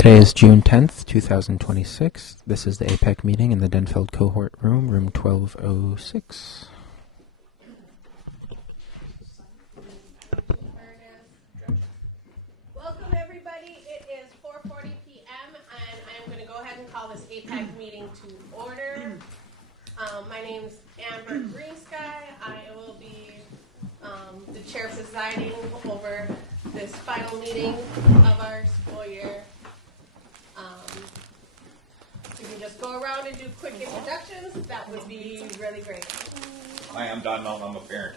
Today is June 10th, 2026. This is the AIPAC meeting in the Denfeld Cohort Room, room 1206. Welcome everybody. It is 4:40 p.m. and I'm going to go ahead and call this AIPAC meeting to order. My name is Amber Greensky. I will be the chair presiding over this final meeting of our school year. If you can just go around and do quick introductions, that would be really great. Hi, I'm Don Melton. I'm a parent.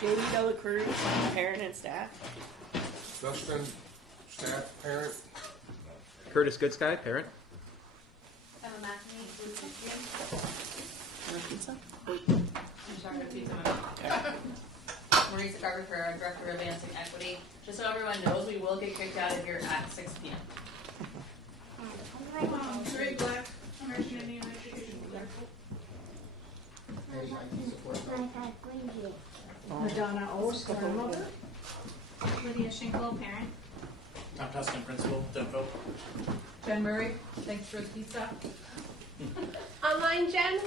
Jamie Dela Cruz, parent and staff. Dustin, staff, parent. Curtis Goodsky, parent. Emma McNamee, Duluth Pizza? Maurice Carver, Director of Advancing Equity. Just so everyone knows, we will get kicked out of here at 6 p.m. Sherry Black, American Indian Education. Madonna O's grandmother. Lydia Schinkel, parent. Tom Tuscan, principal, Denfeld. Jen Murray, thanks for the pizza. Online, Jen?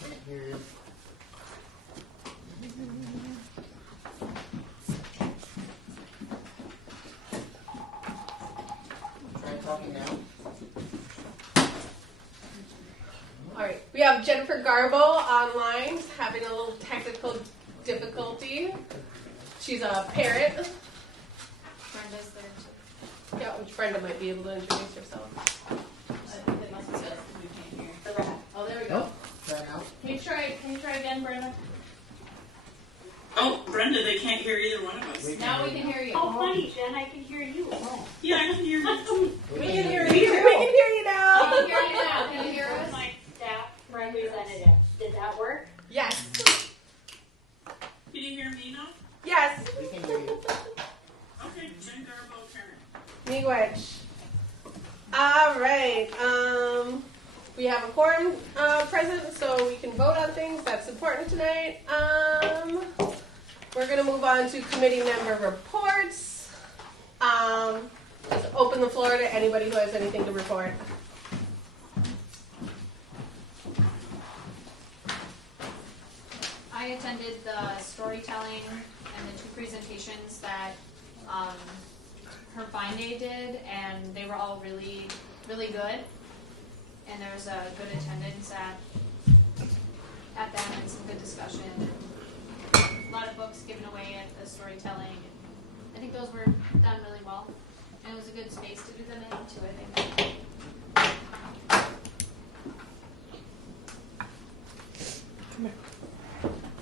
Can't hear you. Try talking now. All right, we have Jennifer Garbo online, having a little technical difficulty. She's a parent. Brenda's there too. Yeah, which Brenda might be able to introduce herself. I think it must have said we can't hear. Oh, there we go. Try now. Can you try again, Brenda? Oh, Brenda, they can't hear either one of us. Now we can hear you. Oh, funny, Jen, I can hear you. Yeah, I can hear you too. We can hear you. We can hear you I now. can hear you now. Can you hear us? My staff representative. Did that work? Yes. Can you hear me now? Yes. We can hear you. Okay, Jen Garbo, parent. Miigwech. All right. We have a quorum present, so we can vote on things. That's important tonight. We're going to move on to committee member reports. Just open the floor to anybody who has anything to report. I attended the storytelling and the two presentations that her Fine Day did, and they were all really, really good. And there was a good attendance at them and some good discussion. A lot of books given away at the storytelling. I think those were done really well. And it was a good space to do them in too, I think.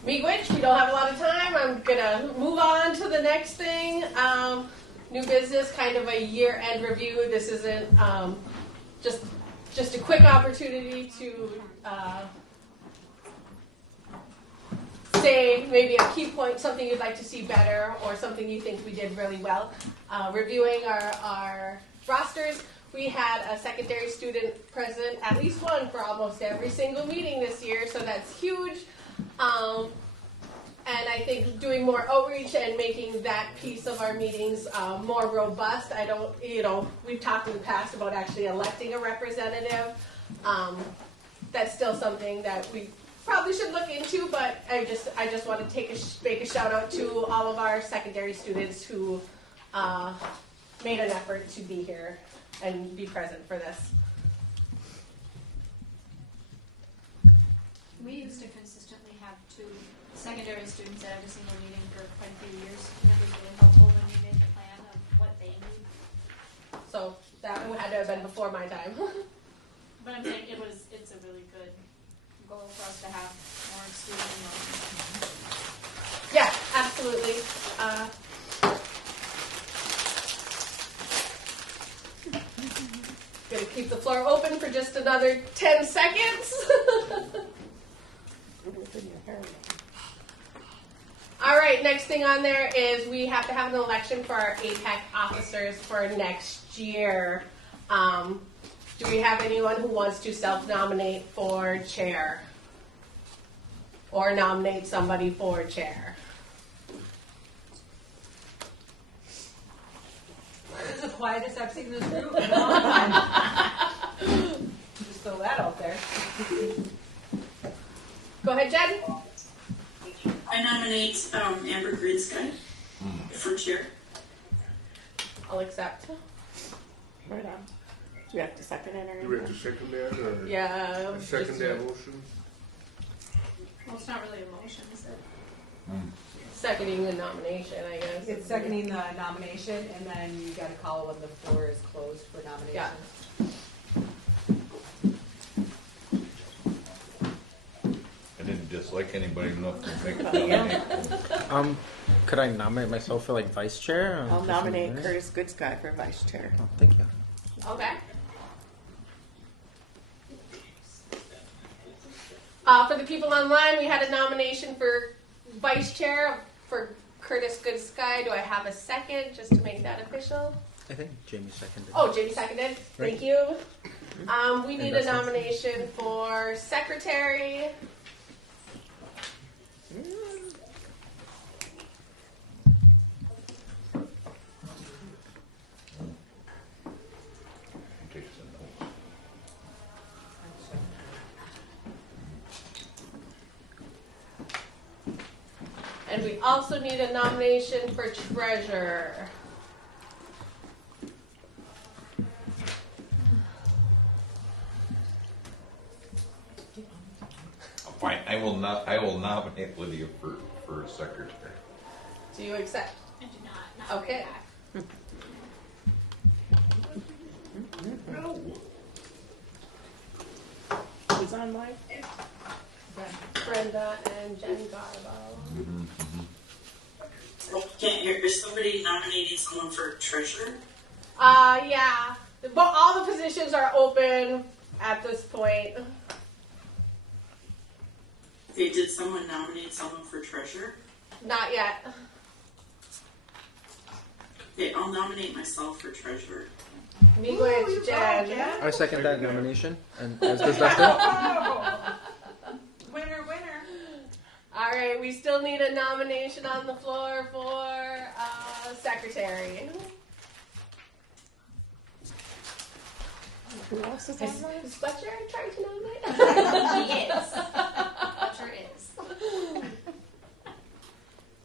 Miigwech, we don't have a lot of time. I'm going to move on to the next thing. New business, kind of a year-end review. This isn't just a quick opportunity to say maybe a key point, something you'd like to see better, or something you think we did really well. Reviewing our rosters, we had a secondary student present, at least one for almost every single meeting this year, so that's huge. And I think doing more outreach and making that piece of our meetings more robust. We've talked in the past about actually electing a representative. That's still something that we probably should look into, but I just want to make a shout out to all of our secondary students who made an effort to be here and be present for this. We used to consistently have two secondary students at every single meeting for quite a few years. And it was really helpful when we made the plan of what they need. So that had to have been before my time. But I'm saying it's a really good goal for us to have more student involvement. Yeah, absolutely. Gonna keep the floor open for just another 10 seconds. All right, next thing on there is we have to have an election for our AIPAC officers for next year. Do we have anyone who wants to self-nominate for chair? or nominate somebody for chair. This is the quietest I've seen this room. Just throw that out there. Go ahead, Jen. I nominate Amber Greensky for chair. I'll accept. Right on. Do we have to second it or Do we have to second that, or? Yeah. Second that motion? Well, it's not really a motion, is it? Seconding the nomination, I guess. It's seconding the nomination, and then you gotta call when the floor is closed for nominations. Yeah. I didn't dislike anybody enough to make a nomination. Could I nominate myself for like vice chair? I'll nominate Curtis Goodsky for vice chair. Oh, thank you. Okay. For the people online, we had a nomination for vice chair for Curtis Goodsky. Do I have a second just to make that official? I think Jamie seconded. Oh, Jamie seconded. Thank you. We need a Investments. nomination for secretary. Take some notes. And we also need a nomination for treasurer. Fine, I will nominate Lydia for secretary. Do you accept? I do not. Okay. Who's on live? Brenda and Jen Garbo. Can't hear. Is somebody nominating someone for treasurer? Yeah. But all the positions are open at this point. Okay, did someone nominate someone for treasurer? Not yet. Okay, I'll nominate myself for treasurer. Me going to Jen. I second that nomination, and as does Dustin. Winner, winner. All right, we still need a nomination on the floor for secretary. Who else is on live? Is Butcher trying to nominate? He is. Butcher is.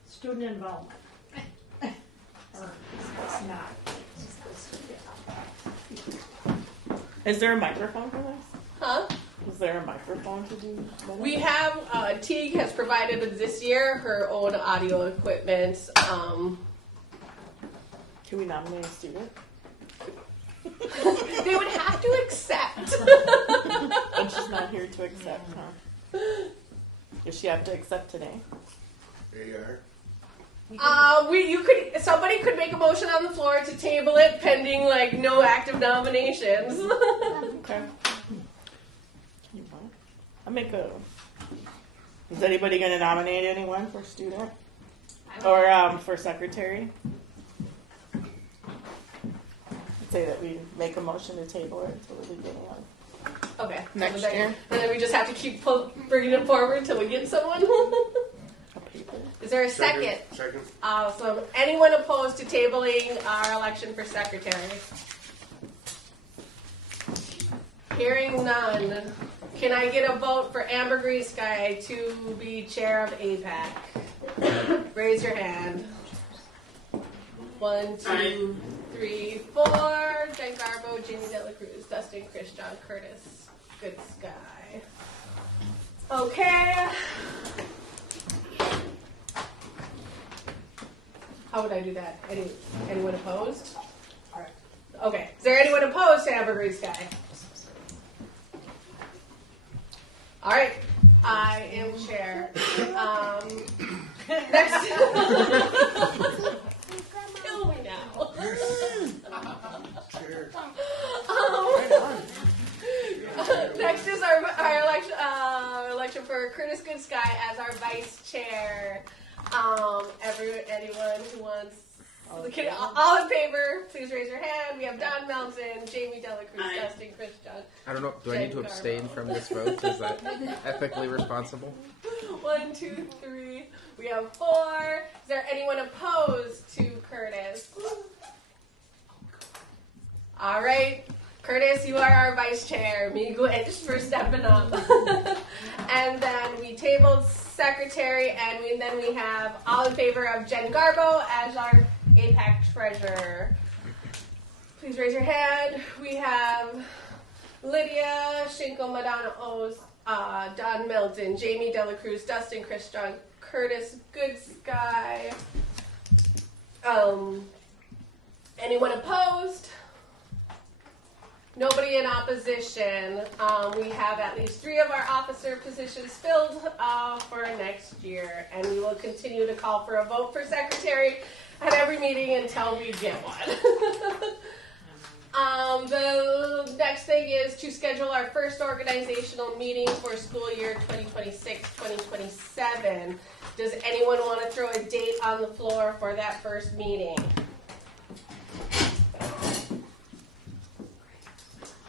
Student involvement. Or it's not. Is there a microphone for this? Huh? Is there a microphone to do that? We have, Teague has provided this year her own audio equipment. Can we nominate a student? They would have to accept. And she's not here to accept, huh? Does she have to accept today? AR? Somebody could make a motion on the floor to table it pending like no active nominations. Okay. I'll make a. Is anybody going to nominate anyone for student or for secretary? I'd say that we make a motion to table it until the beginning of Okay. next and then, year. And then we just have to keep bringing it forward until we get someone. A paper. Is there a second? Second. Awesome. Anyone opposed to tabling our election for secretary? Hearing none. Can I get a vote for Amber Greensky to be chair of AIPAC? Raise your hand. 1, 2, 3, 4. Jen Garbo, Jamie Dela Cruz, Dustin, Chris, John, Curtis. Good sky. Okay. How would I do that? Anyone opposed? All right. Okay. Is there anyone opposed to Amber Greensky? All right. I am chair. Next. Kill me now. Chair. Next is our election for Curtis Goodsky as our vice chair. Anyone who wants All in favor, please raise your hand. We have Don Melton, Jamie Delacruz, Aye. Dustin Christian. I don't know. Do I need to Jen abstain Garbo. from this vote? Is that ethically responsible? 1, 2, 3. We have 4. Is there anyone opposed to Curtis? All right. Curtis, you are our vice chair. Migu Edge for stepping up. And then we tabled secretary, and then we have all in favor of Jen Garbo as our AIPAC treasurer. Please raise your hand. We have Lydia Schinkel, Madonna O's, Don Milton, Jamie Delacruz, Dustin Christian, Curtis Goodsky. Anyone opposed? Nobody in opposition. We have at least 3 of our officer positions filled for next year, and we will continue to call for a vote for secretary at every meeting until we get one. The next thing is to schedule our first organizational meeting for school year 2026-2027. Does anyone want to throw a date on the floor for that first meeting?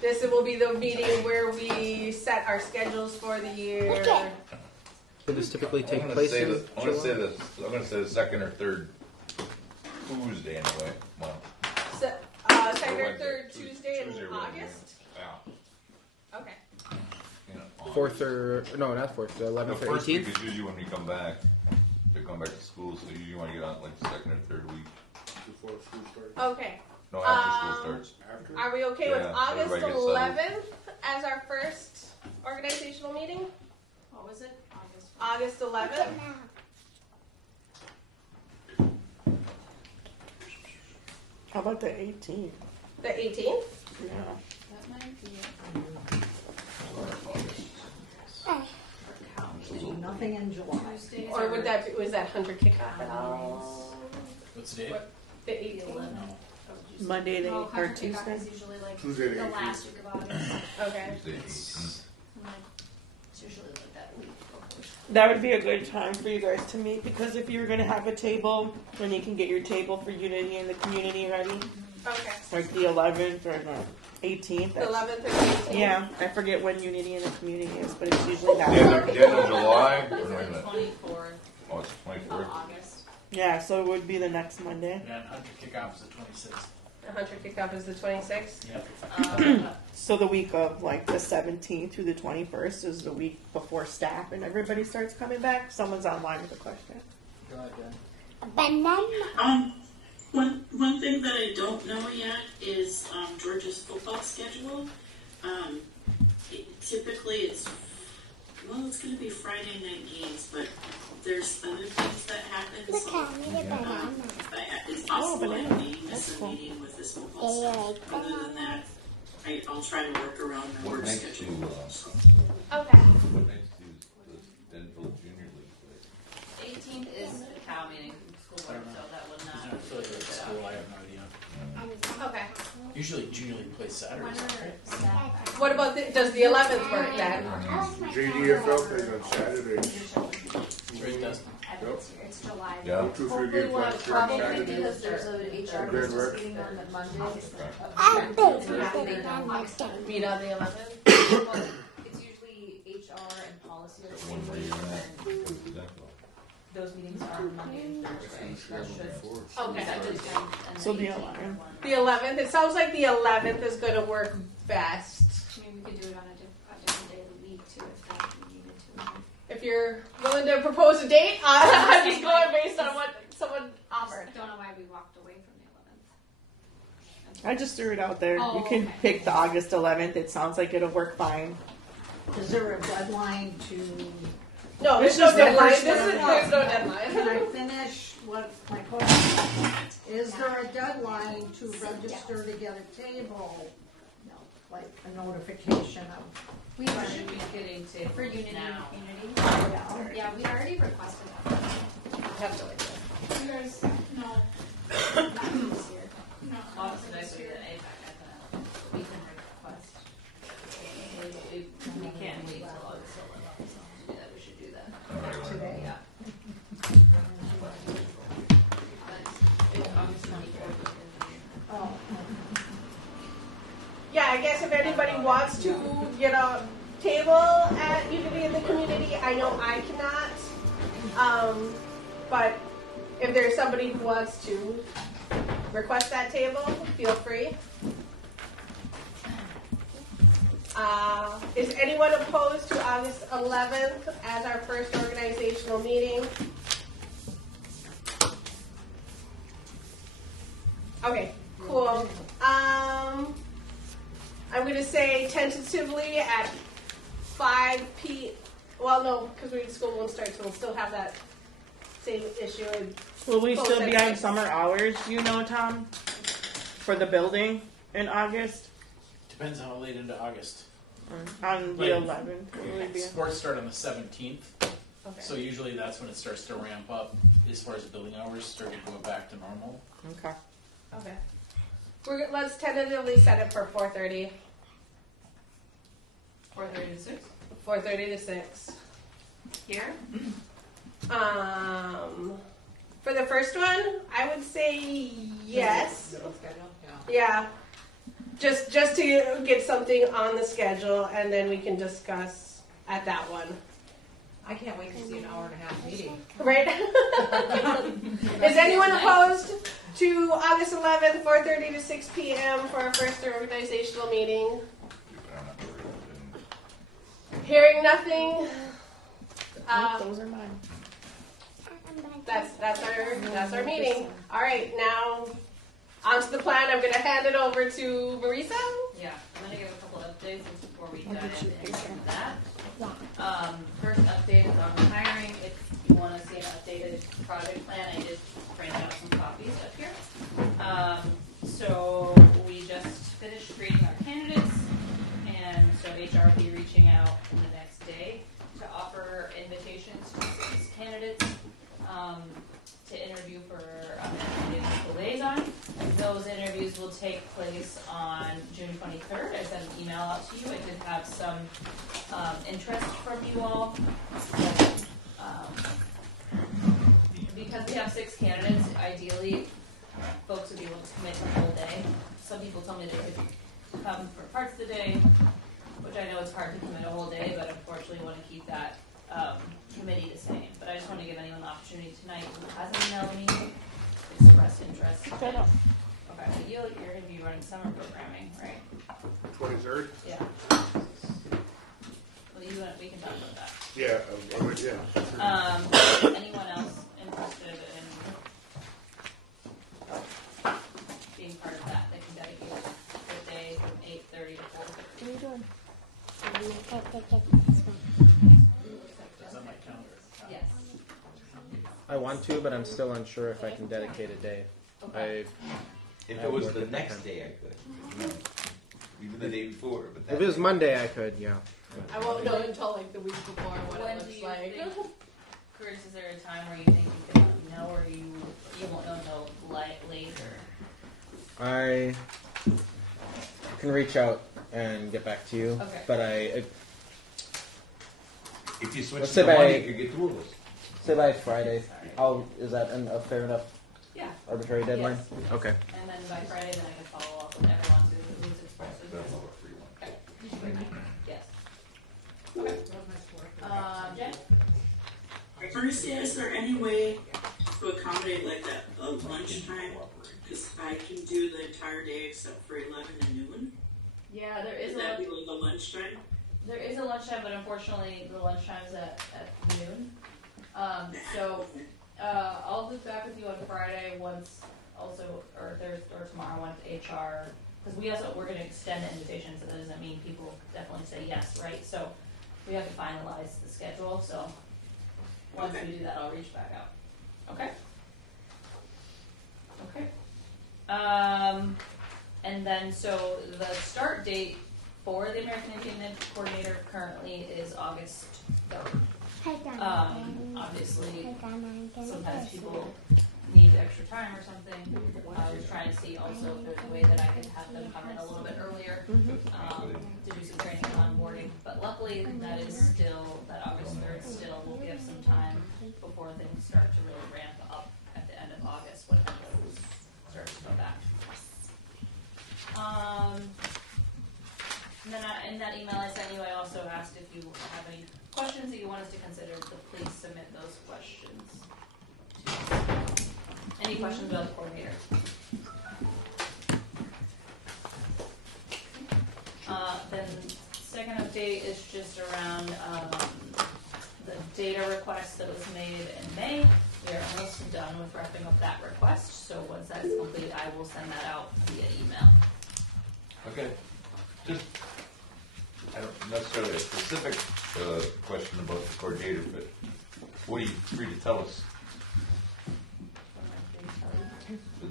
This will be the meeting where we set our schedules for the year. Will this typically take I'm gonna place say in the, I'm gonna say July? this. I'm gonna say the second or third Tuesday anyway. Month. Second or third Tuesday in Tuesday or Wednesday. August? Yeah. Okay. You know, 4th or no, not 4th. The the 11th or first week 18th. is usually when we come back. They come back to school, so you usually want to get on like the second or third week. Before school starts? Okay. No, after school starts. After? Are we okay with Yeah, August everybody gets settled. 11th as our first organizational meeting? What was it? August August. 11th? How about the 18th? The 18th? Yeah. That might be it. Nothing in July. Tuesdays Or are- would that be, was that Hunter kickoff at all? What's the date? What? The 18th? No. Monday the No, 8th or Hunter kickoff Tuesday? is usually like Tuesday the the 18th. last week of August. Okay. Tuesday, 18th. And, like, it's usually like that week before. That would be a good time for you guys to meet, because if you're going to have a table, then you can get your table for Unity and the community ready. Okay. Like the 11th or the 18th. The 11th or 18th? Yeah, I forget when Unity and the community is, but it's usually The that. end of July? Or It's wait a the minute. 24th Oh, it's of 24th. August. Yeah, so it would be the next Monday. And then Hunter kickoff is the 26th. The Hunter kickoff is the 26th? Yep. So the week of like the 17th through the 21st is the week before staff and everybody starts coming back. Someone's online with a question. Go ahead, Ben. One thing that I don't know yet is Georgia's football schedule. Typically it's going to be Friday night games, but there's other things that happen. So, it's possible I may miss a meeting with this football stuff. Other than that, I'll try to work around my What work nights schedule. do, Okay. what nights do the Denville Junior League play? 18th is the cow meeting from school board, so that would I not. feel like it's school. I have no idea. Okay. Usually Junior League plays Saturdays, When are right? staff? What about, does the 11th work then? JDFL plays on Saturdays. Right, Dustin? It's July. Yeah. 2-3 Hopefully games we'll on have probably Saturday. Because there's an HR Grand business Rex. meeting on the Monday. Meet on the 11th? It's usually HR and policy. That one where you're at. Denville. Those meetings are on Monday and Thursday. That should. Okay. So the 11th. The 11th, it sounds like the 11th is going to work best. Maybe we could do it on a different day of the week too, if that we needed to. If you're willing to propose a date, I'm just going based on what someone offered. Don't know why we walked away from the 11th. I just threw it out there. Oh, You can okay. pick the August 11th. It sounds like it'll work fine. Is there a deadline to? No, there's no deadline. There's no deadline. Can I finish what my question? Is there a deadline to register to get a table? No, like a notification of. We should be getting to For unity and now. community. Yeah. Yeah, we already requested that. Have to wait. You guys, no. Not this year. No. Obviously, next week at AIPAC, we can request. We can't wait till August 11th, so to do that, we should do that. Today. Yeah. But it's August 11th. wants to get a table at Unity in the Community, I know I cannot. But if there's somebody who wants to request that table, feel free. Is anyone opposed to August 11th as our first organizational meeting? Okay, cool. I'm going to say tentatively at 5 p. Well, no, because school won't start, so we'll still have that same issue. Will we still be on summer hours, you know, Tom? For the building in August? Depends how late into August. On the 11th. Will we be? Sports start on the 17th, Okay. so usually that's when it starts to ramp up as far as building hours start to go back to normal. Okay. Okay. Let's tentatively set it for 4:30. 4:30 to 6? 4:30 to 6. Here? For the first one, I would say yes. Middle schedule, Yeah. yeah. Just to get something on the schedule, and then we can discuss at that one. I can't wait to see an hour and a half meeting. Right? Is anyone opposed to August 11th, 4:30 to 6 p.m. for our first organizational meeting? Hearing nothing. Those are mine. That's our meeting. All right, now onto the plan. I'm going to hand it over to Marisa. Yeah, I'm gonna give a couple updates before we dive into that. First update is on hiring. If you want to see an updated project plan, I did print out some copies up here. So we just finished screening our candidates, and so HR will be reaching out in the next day to offer invitations to 6 candidates to interview for a liaison. Those interviews will take place on June 23rd. I sent an email out to you. I did have some interest from you all. Because we have 6 candidates, ideally folks would be able to commit the whole day. Some people told me they could come for parts of the day, which I know it's hard to commit a whole day, but unfortunately want to keep that committee the same. But I just want to give anyone the opportunity tonight who hasn't emailed me express interest. Okay, but you're going to be running summer programming, right? 23rd? Yeah. Well, we can talk about that. Yeah, yeah. Anyone else interested in being part of that? They can dedicate the day from 8:30 to 4:30. It's on my calendar. Yes. I want to, but I'm still unsure if I can dedicate a day. Okay. If it was the next day, I could. Even the day before. But that If it was Monday, I could, yeah. I won't know until like the week before what When it do looks you like. think, Curtis, is there a time where you think you can let me know, or you won't know until later? I can reach out and get back to you. Okay. But if you switch Let's to say by- Monday, you get 2 of us. say by Friday. Is that a fair enough Yeah. arbitrary deadline? Yes. Okay. And then by Friday, then I can follow up with everyone who's expressed That's interest. all a free one. Okay. Yes. Okay. Jen? Marcia, is there any way to accommodate like a lunchtime? Because I can do the entire day except for 11 and noon. Yeah, there Is is that a be like a lunchtime? there is a lunchtime, but unfortunately the lunchtime is at noon. So I'll loop back with you on Friday once also, or Thursday or tomorrow once HR, because we're going to extend the invitation, so that doesn't mean people definitely say yes, right? So we have to finalize the schedule. So once we do that, I'll reach back out. Okay. Okay. And then so the start date for the American Indian Coordinator currently is August 3rd. Obviously, sometimes people need extra time or something. I was trying to see also if there's a way that I could have them come in a little bit earlier to do some training and onboarding. But luckily, that August 3rd still will give some time before things start to really ramp up at the end of August when everyone starts to go back. And then Any questions about the coordinator? Then second update is just around the data request that was made in May. We are almost done with wrapping up that request, so once that's complete, I will send that out via email. Okay. Just, I don't necessarily a specific question about the coordinator, but what are you free to tell us?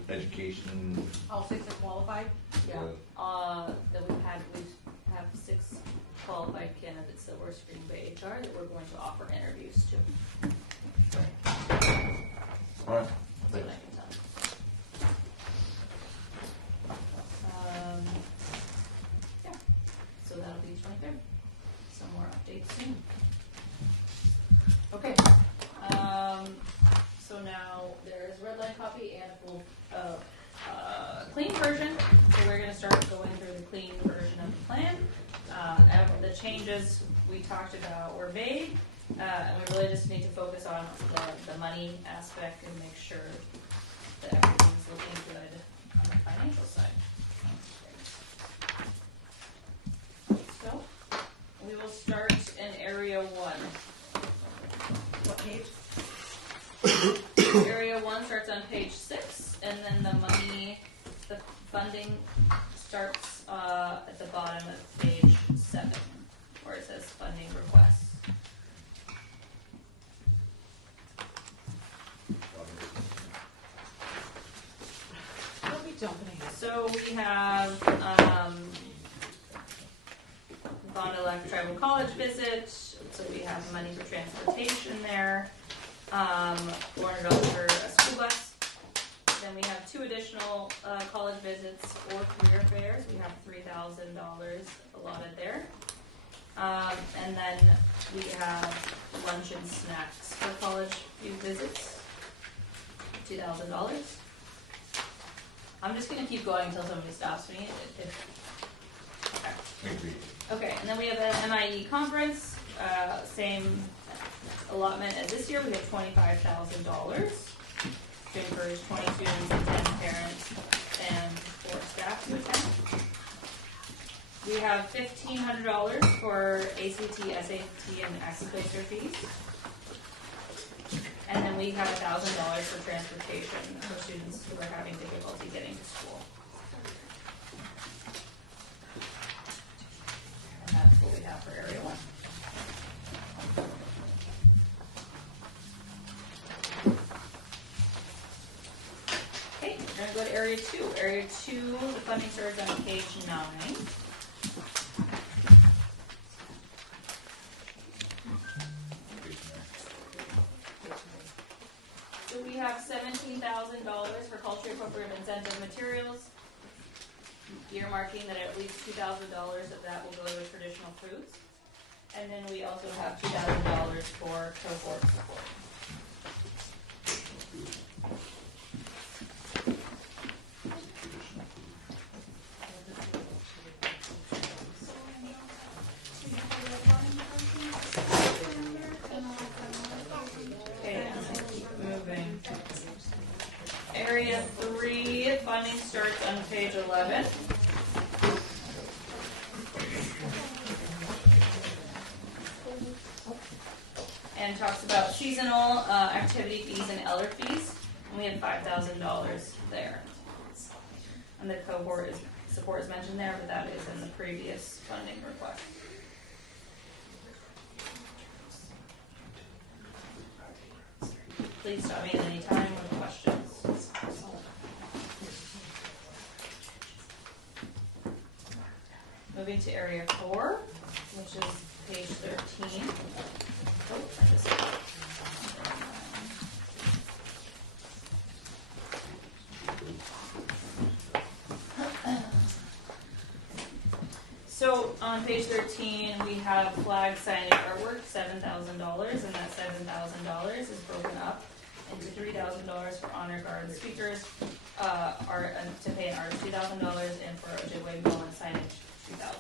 The education. All 6 are qualified? Yeah. That we have 6 qualified candidates that were screened by HR that we're going to offer interviews to. All right. That's what I can tell you. Yeah. So that'll be 23rd. Some more updates soon. Okay. So now there's red line copy and a full clean version. So we're going to start going through the clean version of the plan. The changes we talked about were vague, and we really just need to focus on the money aspect and make sure that everything's looking good on the financial side. So we will start in area 1. What page? Area 1 starts on page 6, and then the funding starts at the bottom of page 7, where it says funding requests. Don't be jumping ahead. So we have Fond du Lac Tribal College visit, so we have money for transportation there. $400 for a school bus. Then we have 2 additional college visits or career fairs. We have $3,000 allotted there. And then we have lunch and snacks for college visits. $2,000. I'm just going to keep going until somebody stops me. Okay. Okay, and then we have an MIE conference. Same allotment as this year. We have $25,000 to encourage 20 students and 10 parents and 4 staff to attend. We have $1,500 for ACT, SAT, and Accuplacer fees. And then we have $1,000 for transportation for students who are having difficulty getting to school. And that's what we have for Area 1. Okay, we're going to go to Area 2. Area 2, the funding starts on page 9. So we have $17,000 for culturally appropriate incentive materials, earmarking that at least $2,000 of that will go to traditional foods. And then we also have $2,000 for cohort support. Area 3, funding starts on page 11. And talks about seasonal activity fees and Eller fees. And we have $5,000 there. And the cohort support is mentioned there, but that is in the previous funding request. Please stop me at any time with questions. Moving to Area 4, which is page 13. Oh, I just So on page 13, we have flag signage artwork, $7,000, and that $7,000 is broken up into $3,000 for honor guard speakers, to pay an artist $2,000, and for Ojibwe Mill and signage $2,000.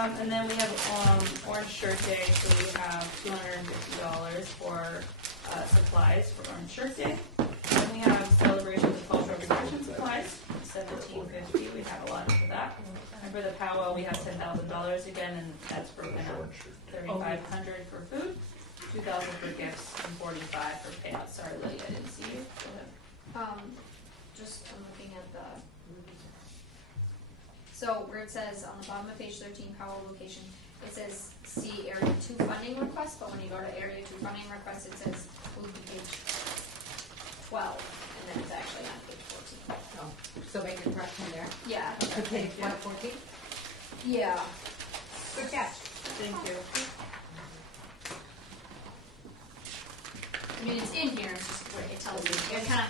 And then we have Orange Shirt Day, so we have $250 for supplies for Orange Shirt Day. Then we have celebrations of cultural expression supplies, $17.50. We have a lot for that. And for the powwow, we have $10,000 again, and that's broken up. $3,500 for food, $2,000 for gifts, and $45 for payouts. Sorry, Lily, I didn't see you. Go ahead. I'm looking at the, so where it says on the bottom of page 13, powwow location, it says see area 2 funding request, but when you go to area 2 funding request, it says move to page 12, and then it's actually on page 14. Oh, so make a correction there. Yeah. To page 114? Yeah. Good catch. Thank you. I mean, it's in here, it's just where it tells you, you kind of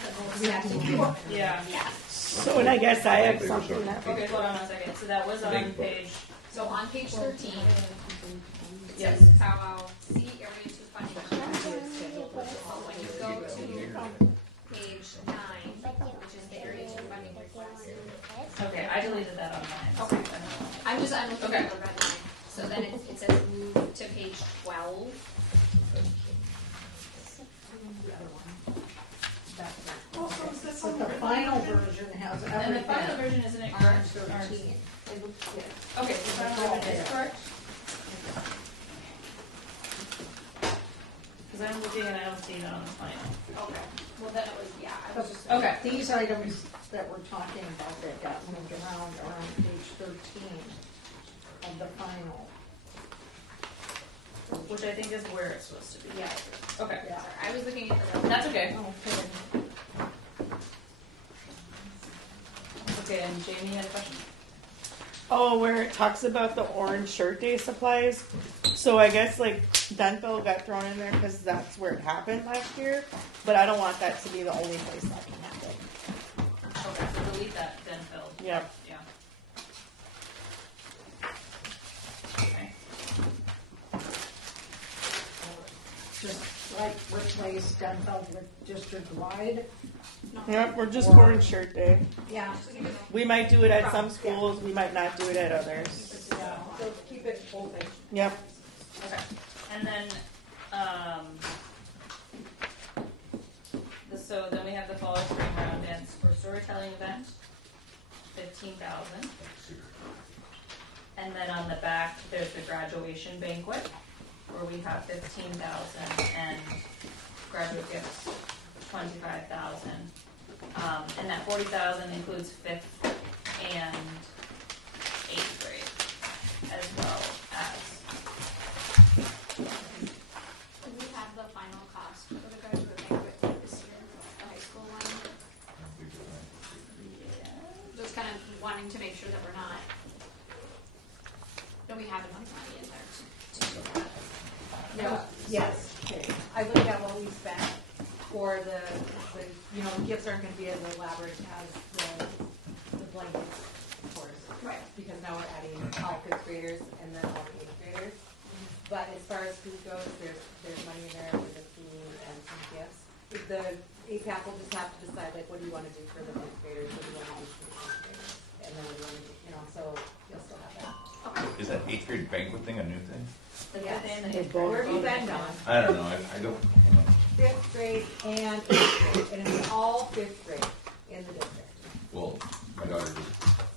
have to go. Yeah. Yeah. So, and I guess I have something that. Okay, hold on a second. So that was on page. So on page 13, it Yes. says powwow, see area 2 funding request. So when you go to page 9, which is the area 2 funding request. Okay, I deleted that on mine. Okay. I'm looking Okay. at the red line. So then it says move to page 12. But the final version has And the everything. final version isn't it correct? Okay, so the final version is correct? Because I'm looking and I don't see that on the final. Okay. Well, then it was, yeah. I was just, Okay. These items that we're talking about that got moved around are on page 13 of the final. Which I think is where it's supposed to be. yeah. Okay. Yeah. Sorry, I was looking at the red line. That's okay. Okay. Okay, and Jamie had a question. Oh, where it talks about the Orange Shirt Day supplies. So I guess like Denville got thrown in there because that's where it happened last year. But I don't want that to be the only place that can happen. Okay, so delete that then, Phil. Yep. Yeah. Okay. Just like replace Denfeld with district-wide. Yep, we're just Orange Shirt Day. Yeah. We might do it at some schools, we might not do it at others. Yeah. So keep it open. Yep. Okay. And then, so then we have the fall spring round dance for storytelling event, 15,000. And then on the back, there's the graduation banquet, where we have 15,000 and graduate gifts, 25,000. And that 40,000 includes 5th and 8th grade, as well as. Do we have the final cost for the graduate banquet this year, the high school one? Yeah. Just kind of wanting to make sure that we're not, that we have enough money in there to do that. No, yes. Okay. I looked at what we spent for the gifts aren't going to be as elaborate as the blankets, of course. Right. Because now we're adding all 5th graders and then all 8th graders. But as far as food goes, there's money in there for the food and some gifts. The AIPAC will just have to decide, like, what do you want to do for the 5th graders? What do you want to do for the 8th graders? And then what do you want to do, so you'll still have that. Is that 8th grade banquet thing a new thing? Yes. Where have you been, Dawn? I don't know, I don't know. 5th grade and 8th grade, and it's all 5th grade in the district. Well, my daughter just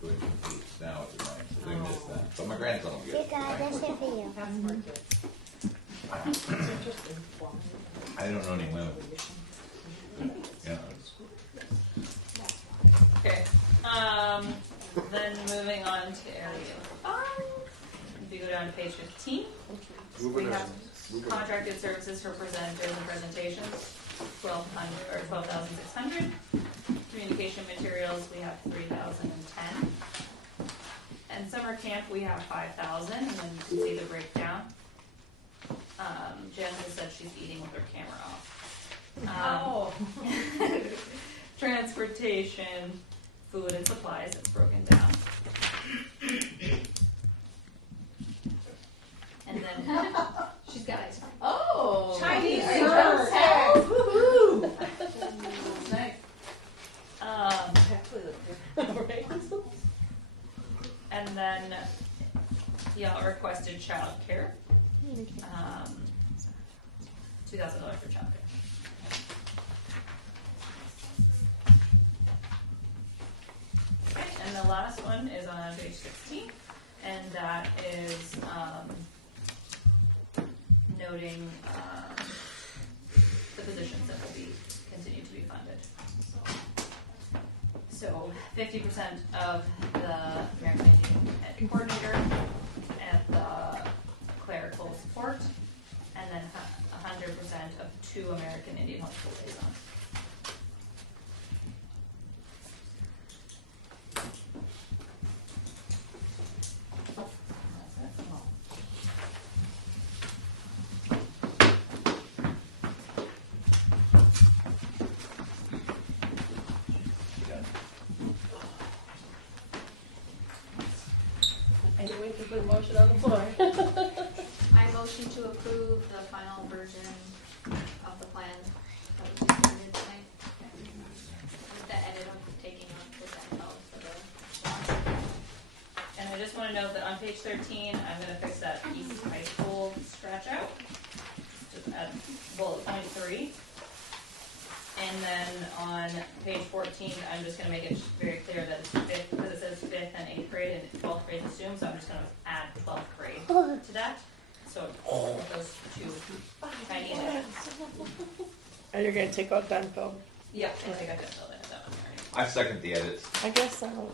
going to 8 now at the night, so they missed that. But my grandson will get it. That's smart kids. I don't know any women. Yeah. Okay. Then moving on to area 5. If you go down to page 15, we have contracted services for presenters and presentations, 12,600. Communication materials, we have 3,010. And summer camp, we have 5,000, and then you can see the breakdown. Jen has said she's eating with her camera off. Transportation, food and supplies, it's broken down. And then She's got ice cream. oh, Chinese nice. service. Woohoo! Nice. And then Y'all requested child care. $2,000 for child care. Okay, and the last one is on page 16, and that is noting the positions that will be continue to be funded. So 50% of the American Indian Ed Coordinator and the clerical support, and then 100% of 2 American Indian Home School liaisons. Anyway, to put a motion on the floor. I motion to approve the final version of the plan that was presented tonight. With the edit of taking off the sentence for the. And I just want to note that on page 13, I'm going to fix that East High School scratch out. Just add bullet point 3. And then on page 14, I'm just going to make it very clear that it's 5th, because it says 5th and 8th grade, and 12th grade is assumed, so I'm just going to add 12th grade to that. So those 2 tiny edits. And you're going to take out Dunfeld? Yeah, I think I just filled in that one already. I second the edits. I guess so.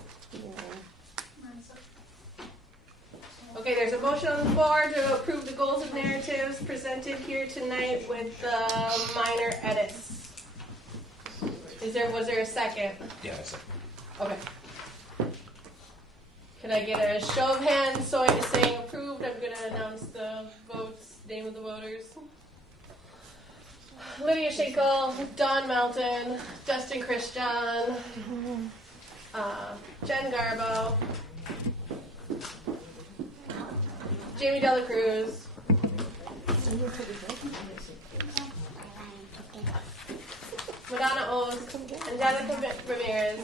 Okay, there's a motion on the floor to approve the goals and narratives presented here tonight with the minor edits. Was there a second? Yeah, I second. Okay. Can I get a show of hands saying approved? I'm going to announce the votes, name of the voters. Lydia Schenkel, Don Melton, Justin Christian, Jen Garbo, Jamie Dela Cruz, Madonna O's, Angelica Ramirez.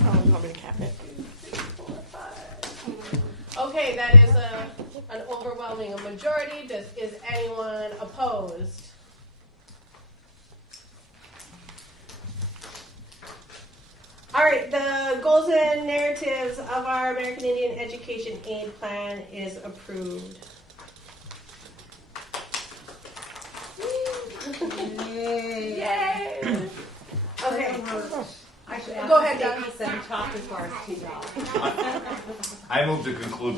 Oh, you want me to cap it? Okay, that is an overwhelming majority. Is anyone opposed? All right, the goals and narratives of our American Indian Education Aid Plan is approved. Yay! Okay. I should Go ahead, Doug. Send top as far as $2. I move to conclude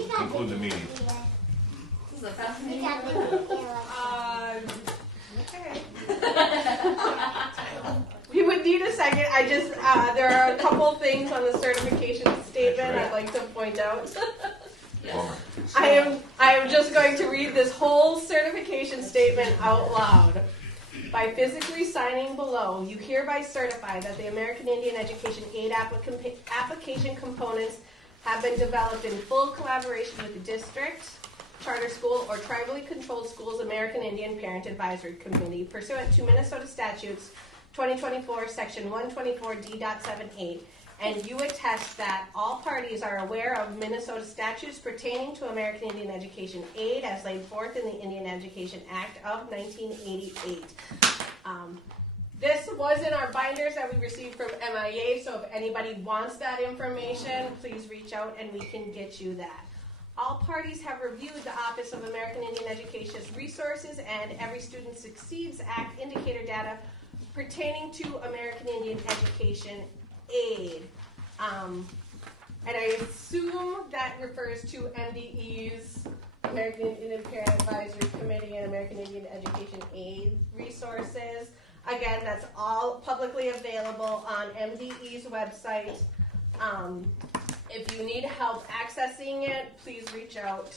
the meeting. This is a fascinating Okay. We would need a second. I just, there are a couple things on the certification statement I'd like to point out. I am just going to read this whole certification statement out loud. By physically signing below, you hereby certify that the American Indian Education Aid application components have been developed in full collaboration with the district, charter school, or tribally controlled schools American Indian Parent Advisory Committee pursuant to Minnesota Statutes 2024, Section 124D.78, and you attest that all parties are aware of Minnesota statutes pertaining to American Indian Education Aid as laid forth in the Indian Education Act of 1988. This was in our binders that we received from MIA, so if anybody wants that information, please reach out and we can get you that. All parties have reviewed the Office of American Indian Education's resources and Every Student Succeeds Act indicator data pertaining to American Indian Education Aid. And I assume that refers to MDE's, American Indian Parent Advisory Committee, and American Indian Education Aid resources. Again, that's all publicly available on MDE's website. If you need help accessing it, please reach out.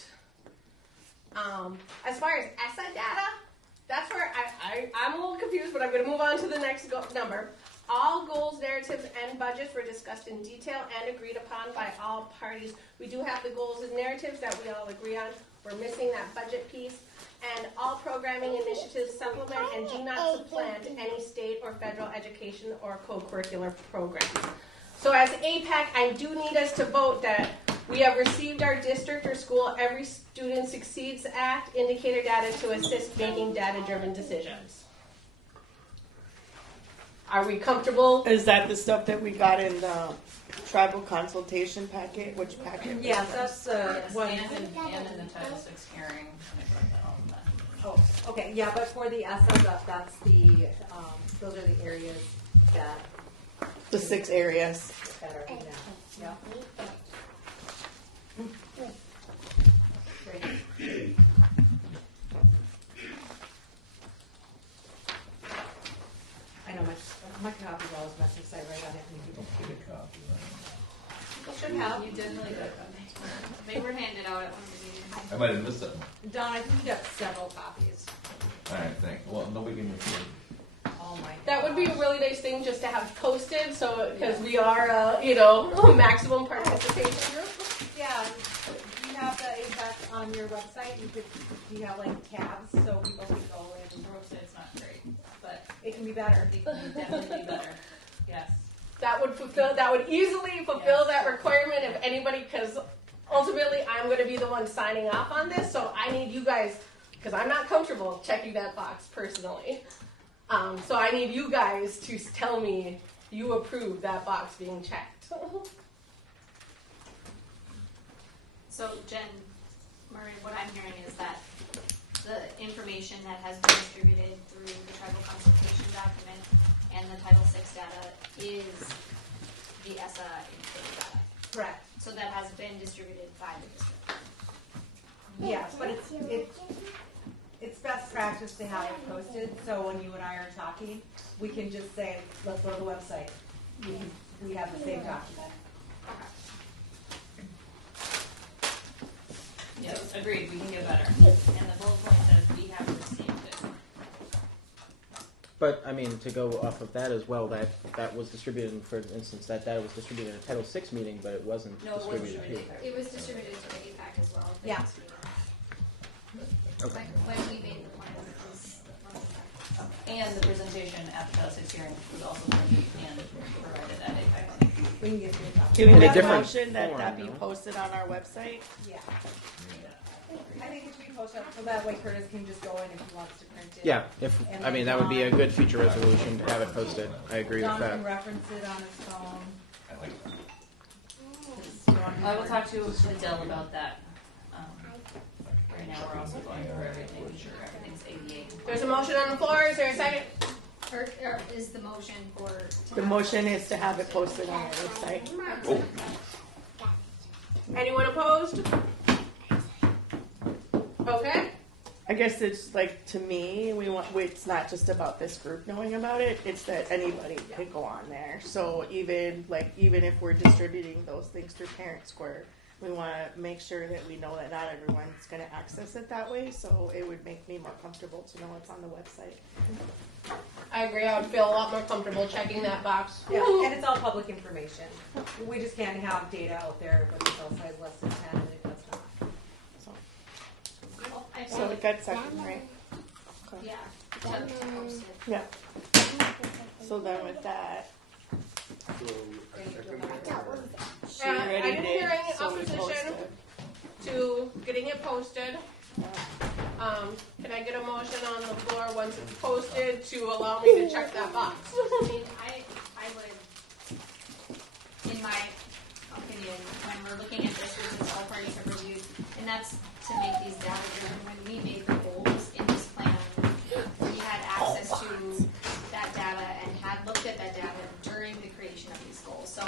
As far as ESSA data, that's where I'm a little confused, but I'm going to move on to the next number. All goals, narratives, and budgets were discussed in detail and agreed upon by all parties. We do have the goals and narratives that we all agree on. We're missing that budget piece. And all programming initiatives supplement and do not supplant any state or federal education or co-curricular programs. So as AIPAC, I do need us to vote that We have received our district or school Every Student Succeeds Act indicator data to assist making data-driven decisions. Are we comfortable? Is that the stuff that we got in the tribal consultation packet? Which packet? was Yes, that? that's one. And in the Title VI hearing, I brought that on that. Oh, okay, yeah, but for the SSF, that's the, those are the areas that The 6 areas. are in that, yeah. Great. I know my copy's always messy, so I write on it and people should have. You did really good. They were handed out at one of the meetings. I might have missed something. Don, I think you got several copies. All right, thanks. Well, nobody can record. Oh my. That would be a really nice thing just to have posted, so because we are, you know, maximum participation group. Yeah, you have the AIPAC on your website. You have like tabs so people can go in. The website's not great, but It can be better. it can definitely be better. Yes. That would easily fulfill that requirement of anybody, because ultimately I'm going to be the one signing off on this, so I need you guys, because I'm not comfortable checking that box personally. So I need you guys to tell me you approve that box being checked. So Jen, Murray, what I'm hearing is that the information that has been distributed through the tribal consultation document and the Title VI data is the ESSA indicator data. Correct. So that has been distributed by the district. Yes, but it's best practice to have it posted, so when you and I are talking, we can just say, let's go to the website. We have the same document. Yes, agreed, we can get better. And the bullet point says we have received it. But I mean, to go off of that as well, that was distributed. For instance, that data was distributed in a Title VI meeting, but it wasn't No, it wasn't distributed here. distributed. It was distributed to the APAC as well. Yeah. Okay. When we made the plan, it was. And the presentation at the Title VI hearing was also printed and provided at AIPAC. We can get you a copy. Do we In a make a different motion that form, that be no? posted on our website? Yeah. I think it should be posted, so that way Curtis can just go in if he wants to print it. Yeah, And I mean then that would be a Don- good future resolution to have it posted. I agree with Don that. can reference it on his phone. I like that. I will talk to Adele about that. Right now, we're also going through everything, making sure everything's ADA. There's a motion on the floor. Is there a second? Or is the motion for? The motion is to have it posted on our website. Oh, Anyone opposed? Okay. I guess it's like, to me, it's not just about this group knowing about it, it's that anybody could go on there. So even if we're distributing those things through Parent Square, we want to make sure that we know that not everyone's going to access it that way. So it would make me more comfortable to know it's on the website. I agree. I would feel a lot more comfortable checking that box. Yeah, and it's all public information. We just can't have data out there with a cell size less than 10, and it does not. Well, I So feel it got second, right? Okay. yeah. to post it. Yeah. So then with that, So, second that, she I already didn't hear did, any so we opposition. posted. To getting it posted. Can I get a motion on the floor once it's posted to allow me to check that box? I mean, I would, in my opinion, when we're looking at this, which is all parties have reviewed, and that's to make these data driven. When we made the goals in this plan, we had access to that data and had looked at that data during the creation of these goals. So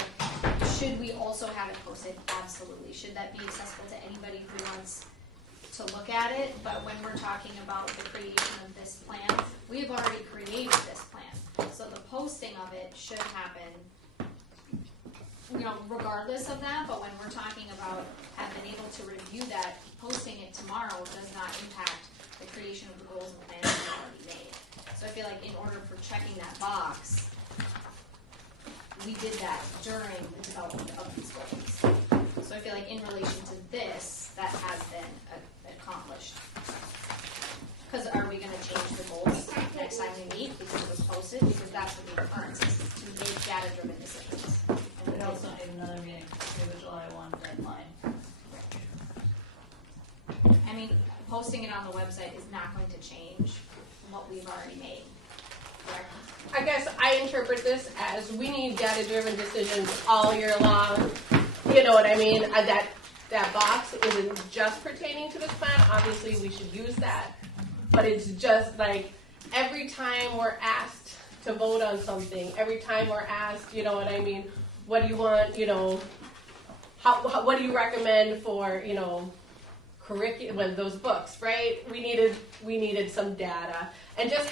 should we also have it posted? Absolutely. Should that be accessible to anybody who wants to look at it? But when we're talking about the creation of this plan, we've already created this plan. So the posting of it should happen, you know, regardless of that. But when we're talking about have been able to review that, posting it tomorrow does not impact the creation of the goals and plans we've already made. So I feel like in order for checking that box, we did that during the development of these goals. So I feel like in relation to this, that has been accomplished. Because are we going to change the goals next time we meet because it was posted? Because that's what the occurrence is, to make data-driven decisions. And We also need another meeting, we have a July 1 deadline. I mean, posting it on the website is not going to change what we've already made. Correct? I guess I interpret this as we need data-driven decisions all year long. You know what I mean? That box isn't just pertaining to this plan. Obviously, we should use that. But it's just like every time we're asked to vote on something, every time we're asked, you know what I mean, what do you want, you know, what do you recommend for, you know, curriculum, those books, right? We needed some data. And just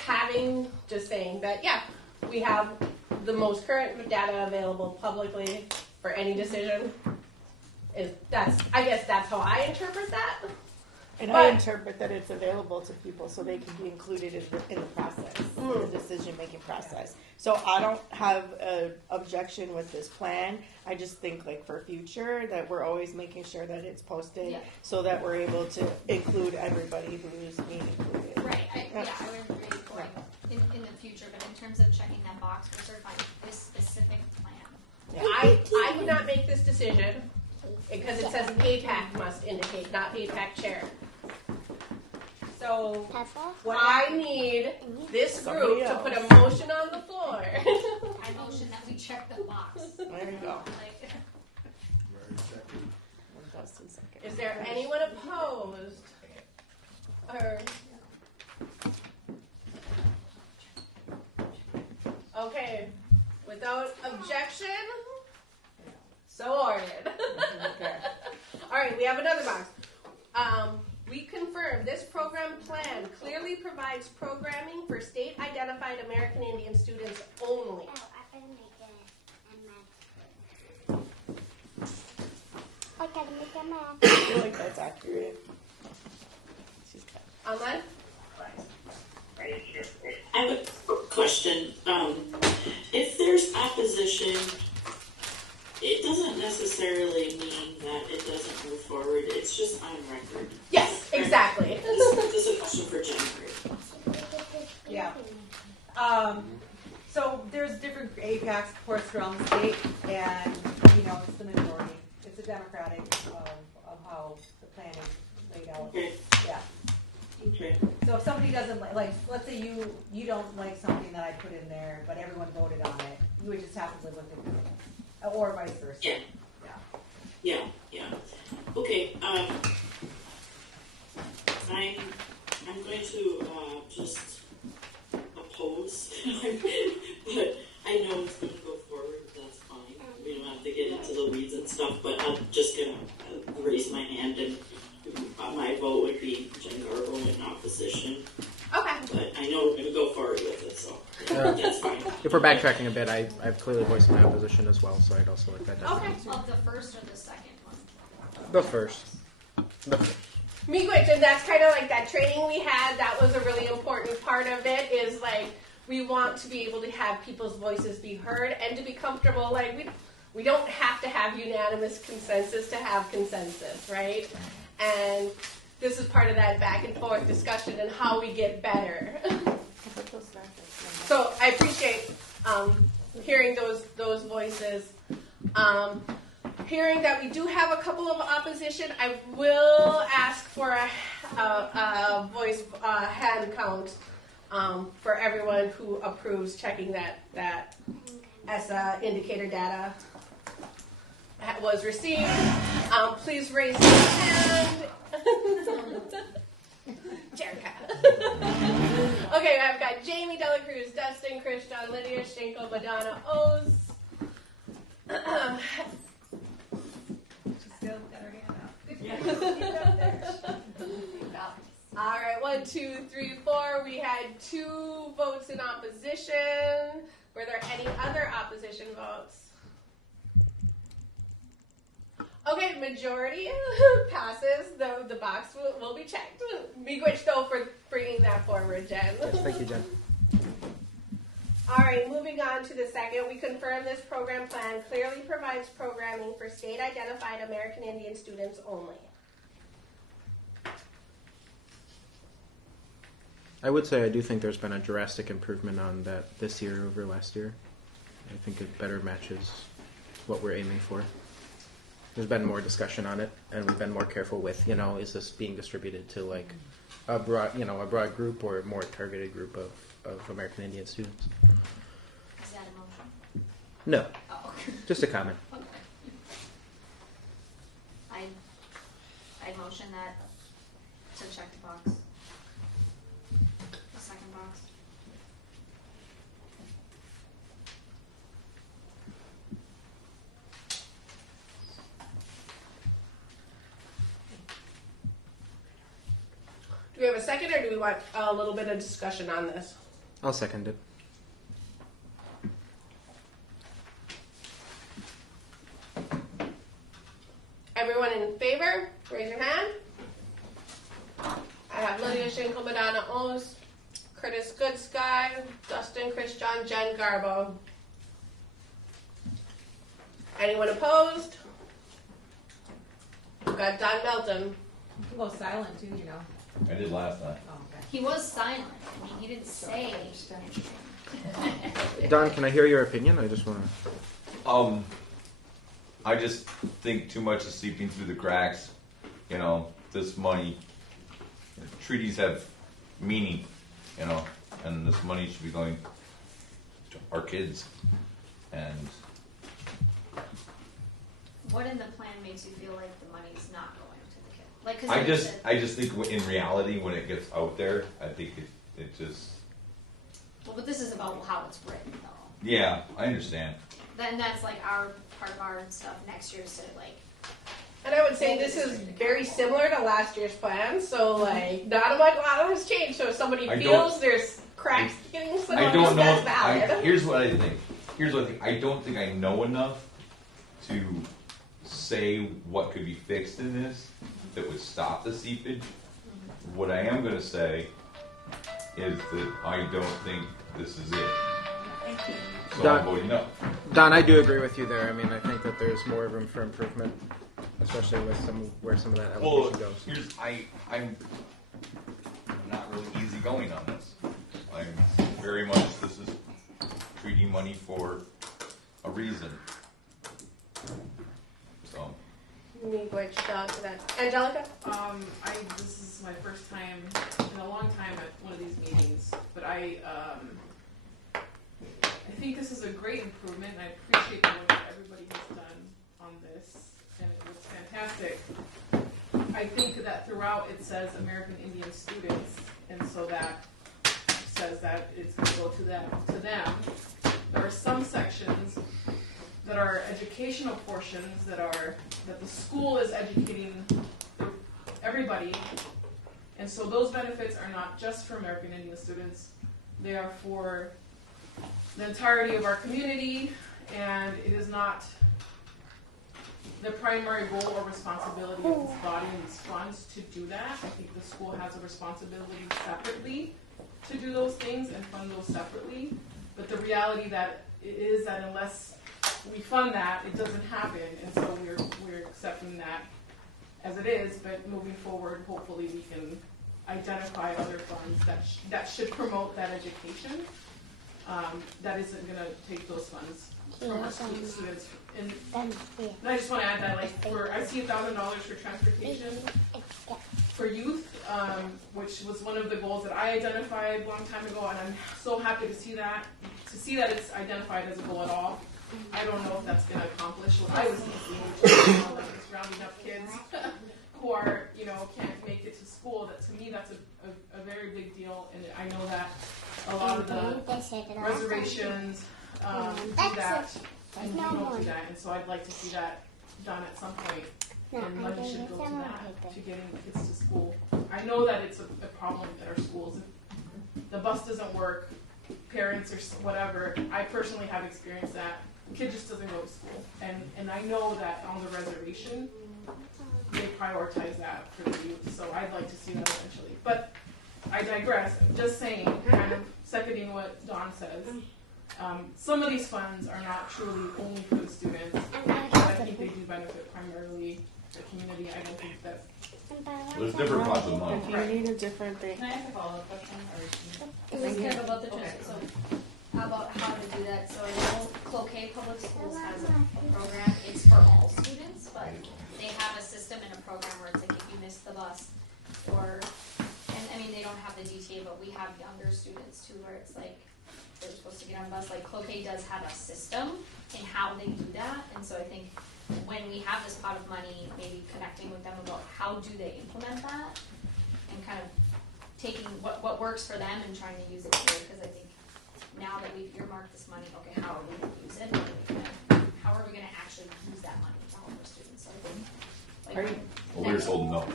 saying that, yeah, we have the most current data available publicly for any decision. I guess that's how I interpret that. And I interpret that it's available to people so they can be included in the process, the decision-making process. So I don't have an objection with this plan. I just think, like, for future, that we're always making sure that it's posted so that we're able to include everybody who's being included. Right. I would agree going in the future, but in terms of checking that box for certifying this specific plan. Yeah. I would not make this decision because it says AIPAC must indicate, not AIPAC chair. So I need this group to put a motion on the floor. I motion that we check the box. There you go. Is there anyone opposed? Or okay, without objection, so ordered. All right, we have another box. We confirm this program plan clearly provides programming for state-identified American Indian students only. I feel like that's accurate. Online? I have a question. If there's opposition, it doesn't necessarily mean that it doesn't move forward. It's just on record. Yes, exactly. This is a question for Jennifer. Yeah. So there's different AIPACs, of course, around the state, and, you know, it's the majority. It's a democratic of how the plan is laid out. Okay. Yeah. Okay. So if somebody doesn't like, let's say you don't like something that I put in there, but everyone voted on it, you would just have to live with it. Or vice versa. Yeah. Okay. I'm going to just oppose, but I know it's going to go forward. That's fine. We don't have to get into the weeds and stuff. But I'm just going to raise my hand, and my vote would be Jen Garbo in opposition. Okay. But I know we're going to go forward with it, so that's fine. If we're backtracking a bit, I've clearly voiced my opposition as well, so I'd also like that. Okay. Well, the first or the second one? The first. Miigwech, and that's kind of like that training we had. That was a really important part of it. Is like we want to be able to have people's voices be heard and to be comfortable. Like we don't have to have unanimous consensus to have consensus, right? And this is part of that back and forth discussion and how we get better. So I appreciate hearing those voices. Hearing that we do have a couple of opposition, I will ask for a voice hand count for everyone who approves checking that ESSA indicator data was received. Please raise your hand. Jerica. Okay, I've got Jamie Dela Cruz, Dustin, Christian, Lydia, Shinko, Madonna, O's. Still got her hand out. All right, 1, 2, 3, 4. We had 2 votes in opposition. Were there any other opposition votes? Okay, majority passes. The box will be checked. Miigwech, though, for bringing that forward, Jen. Yes, thank you, Jen. All right, moving on to the second. We confirm this program plan clearly provides programming for state-identified American Indian students only. I would say I do think there's been a drastic improvement on that this year over last year. I think it better matches what we're aiming for. There's been more discussion on it, and we've been more careful with, is this being distributed to like a broad group or a more targeted group of American Indian students? Is that a motion? No, Oh. just a comment. Okay. I'd motion that to check the box. The second box. Do we have a second, or do we want a little bit of discussion on this? I'll second it. Everyone in favor, raise your hand. I have Lydia Schinkel, Madonna O's, Curtis Goodsky, Dustin Christian, Jen Garbo. Anyone opposed? We've got Don Melton. You can go silent too, you know. I did last time. Oh, okay. He was silent. I mean, he didn't say. Don, can I hear your opinion? I just want to. I just think too much is seeping through the cracks. This money, treaties have meaning, and this money should be going to our kids. And What in the plan makes you feel like the money's not going to the kid? Like, 'cause I just think in reality, when it gets out there, I think it just. Well, but this is about how it's written, though. Yeah, I understand. Then that's like our part of our stuff next year, so like. And I would say this is very similar to last year's plan, so like not a lot has changed. So if somebody feels there's cracks getting some, I don't know. that's valid. Here's what I think. I don't think I know enough to say what could be fixed in this that would stop the seepage. What I am going to say is that I don't think this is it. So I'm voting no. Don, I do agree with you there. I mean, I think that there's more room for improvement, especially with where some of that allocation goes. I'm not really easygoing on this. I'm very much, this is treating money for a reason. So. You need to switch to that. Angelica? This is my first time in a long time at one of these meetings, but I think this is a great improvement, and I appreciate the work that everybody has done on this, and it looks fantastic. I think that throughout it says American Indian students, and so that says that it's going to go to them. There are some sections that are educational portions that the school is educating everybody, and so those benefits are not just for American Indian students, they are for the entirety of our community, and it is not the primary goal or responsibility of this body and these funds to do that. I think the school has a responsibility separately to do those things and fund those separately, but the reality that it is that unless we fund that, it doesn't happen, and so we're accepting that as it is, but moving forward, hopefully we can identify other funds that should promote that education. That isn't going to take those funds from our students. And I just want to add that, I see $1,000 for transportation for youth, which was one of the goals that I identified a long time ago, and I'm so happy to see that it's identified as a goal at all. I don't know if that's going to accomplish what I was thinking, which is rounding up kids who are, can't make it to school. That to me, that's a very big deal, and I know that a lot of the reservations do that, and we don't do that, and so I'd like to see that done at some point, and money should go to that, to getting kids to school. I know that it's a problem at our schools. If the bus doesn't work, parents or whatever, I personally have experienced that. The kid just doesn't go to school, and I know that on the reservation, they prioritize that for the youth, so I'd like to see that eventually. But I digress. I'm just saying, kind of seconding what Dawn says. Some of these funds are not truly only for the students. I think they do benefit primarily the community. I don't think that. There's different pots of money. If you need a different thing. Can I ask a follow-up question? This is kind of about the transit. So about how to do that. So I know Cloquet Public Schools has a program. It's for all students, but they have a system and a program where it's like if you miss the bus, or, and I mean they don't have the DTA, but we have younger students too, where it's like they're supposed to get on a bus. Like Cloquet does have a system in how they do that, and so I think when we have this pot of money, maybe connecting with them about how do they implement that, and kind of taking what works for them and trying to use it here, because I think now that we've earmarked this money, okay, how are we going to use it? How are we going to actually use that money to help our students? So I think, Well, we were told no.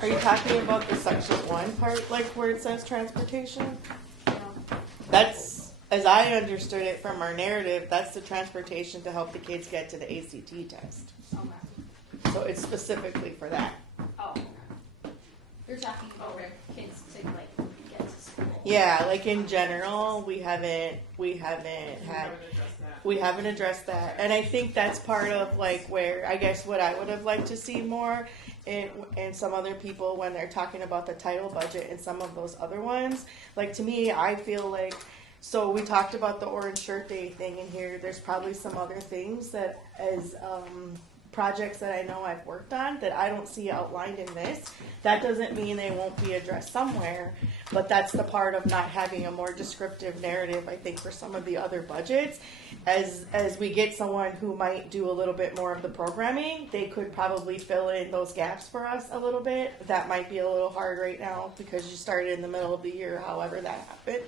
Are you talking about the section 1 part, like where it says transportation? That's, as I understood it from our narrative, that's the transportation to help the kids get to the ACT test. Okay. So it's specifically for that. Oh, okay. You're talking about where kids to like get to school. Yeah, like in general, we haven't addressed that. And I think that's part of like where I guess what I would have liked to see more and some other people when they're talking about the title budget and some of those other ones. Like to me, I feel like, so we talked about the Orange Shirt Day thing in here. There's probably some other things that as projects that I know I've worked on that I don't see outlined in this. That doesn't mean they won't be addressed somewhere, but that's the part of not having a more descriptive narrative, I think, for some of the other budgets. As we get someone who might do a little bit more of the programming, they could probably fill in those gaps for us a little bit. That might be a little hard right now because you started in the middle of the year, however that happened.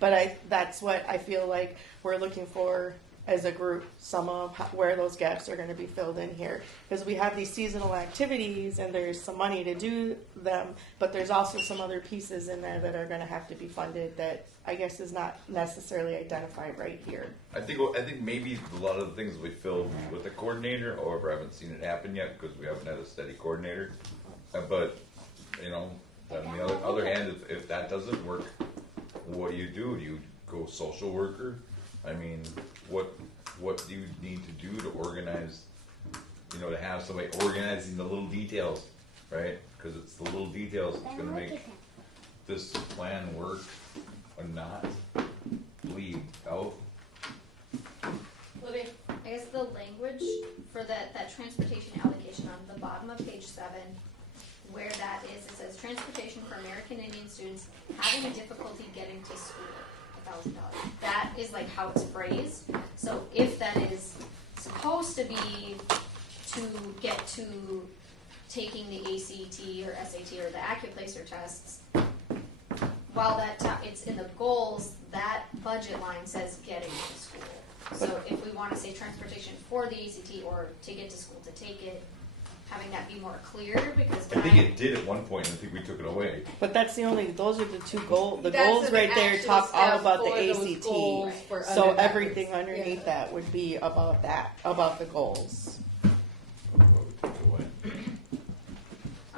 But that's what I feel like we're looking for as a group, some of where those gaps are going to be filled in here. Because we have these seasonal activities and there's some money to do them, but there's also some other pieces in there that are going to have to be funded that I guess is not necessarily identified right here. I think maybe a lot of the things we filled with a coordinator, however, I haven't seen it happen yet because we haven't had a steady coordinator. But, you know, on the other hand, if that doesn't work, what do? Do you go social worker? I mean, what do you need to do to organize, you know, to have somebody organizing the little details, right? Because it's the little details that's going to make this plan work or not bleed out. Libby, I guess the language for that transportation allocation on the bottom of page 7, where that is, it says transportation for American Indian students having a difficulty getting to school. $1,000. That is like how it's phrased. So if that is supposed to be to get to taking the ACT or SAT or the AccuPlacer tests, while it's in the goals, that budget line says getting to school. So if we want to say transportation for the ACT or to get to school to take it, having that be more clear, because I think it did at one point, and I think we took it away. But that's those are the two goals. The goals right there talk all about the ACT. So everything underneath that would be about that, about the goals. I'm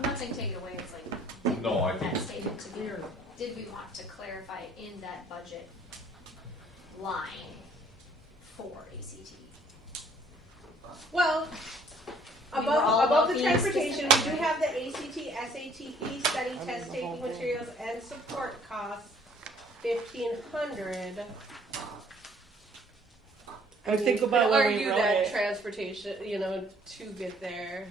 not saying take it away, it's like, No, I that think statement to be, did we want to clarify in that budget line for ACT? Well, I mean, we're all above the being transportation, specific, we do right? have the ACT, SAT, study test taking materials and support costs, $1,500. I think about when we argue wrote that it. transportation, you know, to get there.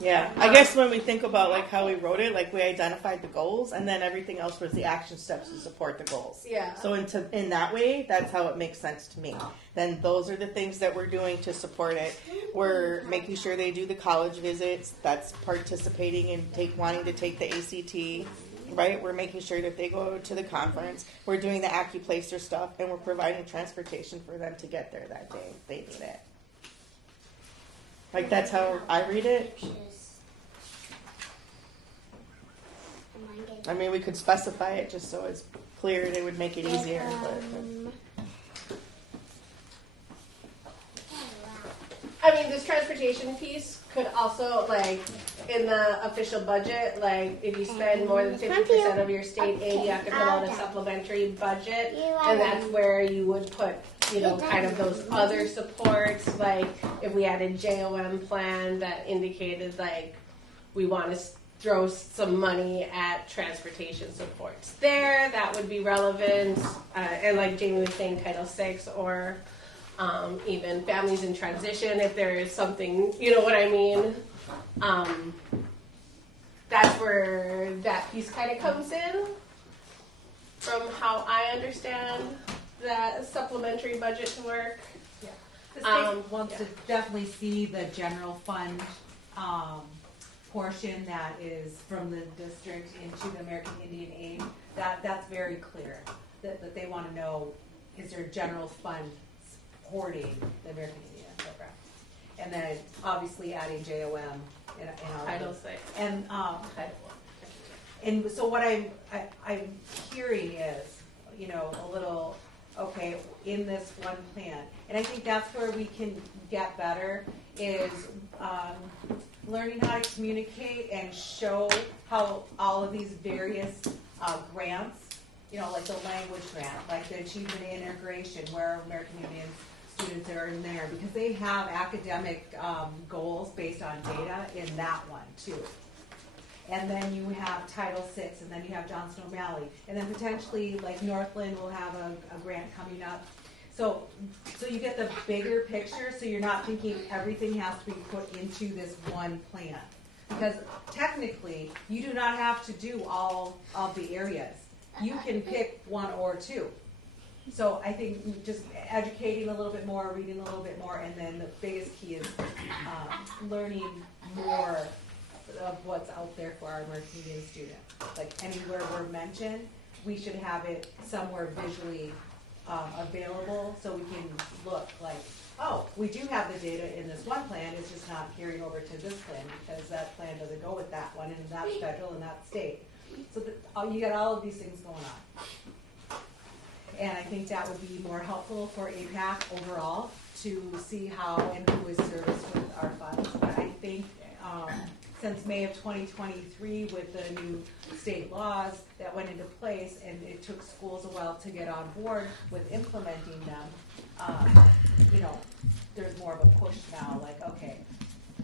Yeah, I guess when we think about like how we wrote it, like we identified the goals, and then everything else was the action steps to support the goals. Yeah. So in that way, that's how it makes sense to me. Then those are the things that we're doing to support it. We're making sure they do the college visits. That's participating in wanting to take the ACT. Right, we're making sure that they go to the conference. We're doing the AccuPlacer stuff, and we're providing transportation for them to get there that day if they need it. Like that's how I read it. I mean, we could specify it just so it's clear and it would make it easier. But I mean, this transportation piece could also, like, in the official budget, like, if you spend more than 50% of your state aid, you have to fill out a supplementary budget, and that's where you would put, you know, kind of those other supports, like, if we had a JOM plan that indicated, like, we want to throw some money at transportation supports there, that would be relevant. And like Jamie was saying, Title VI, or even families in transition, if there is something, you know what I mean? That's where that piece kind of comes in, from how I understand that supplementary budget to work. Yeah. The state wants to definitely see the general fund portion that is from the district into the American Indian Aid. That's very clear, that they want to know, is there a general fund supporting the American Indian program? And then obviously adding JOM and all Title those. VI. And so what I'm hearing is, you know, a little, okay, in this one plan. And I think that's where we can get better, is learning how to communicate and show how all of these various grants, you know, like the language grant, like the achievement integration, where American Indian students are in there, because they have academic goals based on data in that one too. And then you have Title VI, and then you have Johnson O'Malley, and then potentially like Northland will have a grant coming up. So you get the bigger picture, so you're not thinking everything has to be put into this one plan. Because technically, you do not have to do all of the areas. You can pick one or two. So I think just educating a little bit more, reading a little bit more, and then the biggest key is learning more of what's out there for our American Indian student. Like anywhere we're mentioned, we should have it somewhere visually available, so we can look like, oh, we do have the data in this one plan, it's just not carried over to this plan, because that plan doesn't go with that one, and that's federal and that's state. So you got all of these things going on. And I think that would be more helpful for AIPAC overall, to see how and who is serviced with our funds. But I think since May of 2023, with the new state laws that went into place, and it took schools a while to get on board with implementing them, you know, there's more of a push now, like, okay,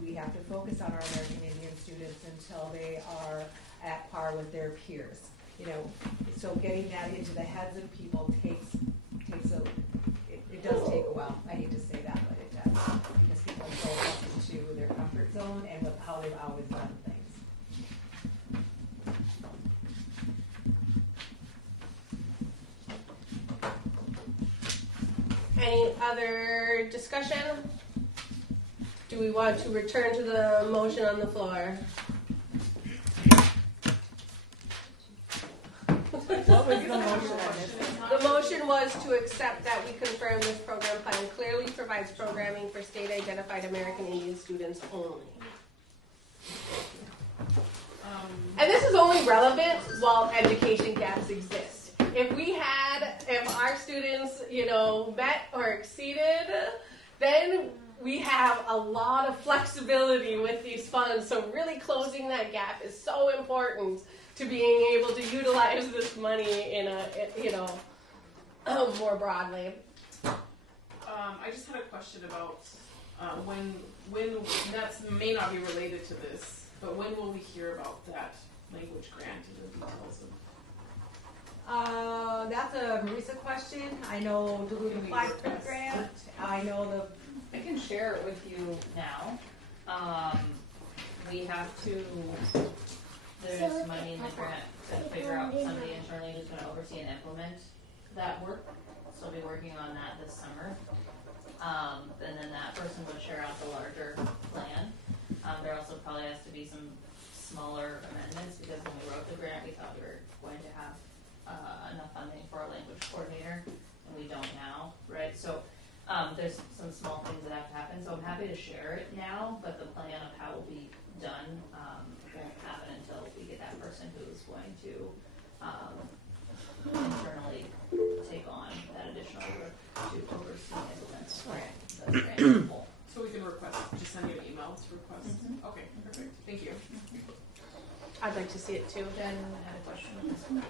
we have to focus on our American Indian students until they are at par with their peers. You know, so getting that into the heads of people takes it does take a while. I hate to say that, but it does, because people go up into their comfort zone and with how they've always done things. Any other discussion? Do we want to return to the motion on the floor? What was the motion on this? The motion was to accept that we confirm this program plan clearly provides programming for state-identified American Indian students only. And this is only relevant while education gaps exist. If our students, you know, met or exceeded, then we have a lot of flexibility with these funds. So really closing that gap is so important to being able to utilize this money in a, you know, more broadly. I just had a question about when that may not be related to this, but when will we hear about that language grant and the details of? That's a Marisa question. I know Duluth applied for the grant. I know I can share it with you now. We have to. There's money in the grant to figure out somebody internally who's going to oversee and implement that work. So I'll be working on that this summer. And then that person would share out the larger plan. There also probably has to be some smaller amendments, because when we wrote the grant, we thought we were going to have enough funding for a language coordinator, and we don't now, right? So there's some small things that have to happen. So I'm happy to share it now, but the plan of how it will be done won't happen until we get that person who's going to internally take on that additional work to oversee and implement the grant as a whole. So we can request, just send you an email to request. Mm-hmm. Okay, perfect. Thank you. I'd like to see it too. Jen had a question.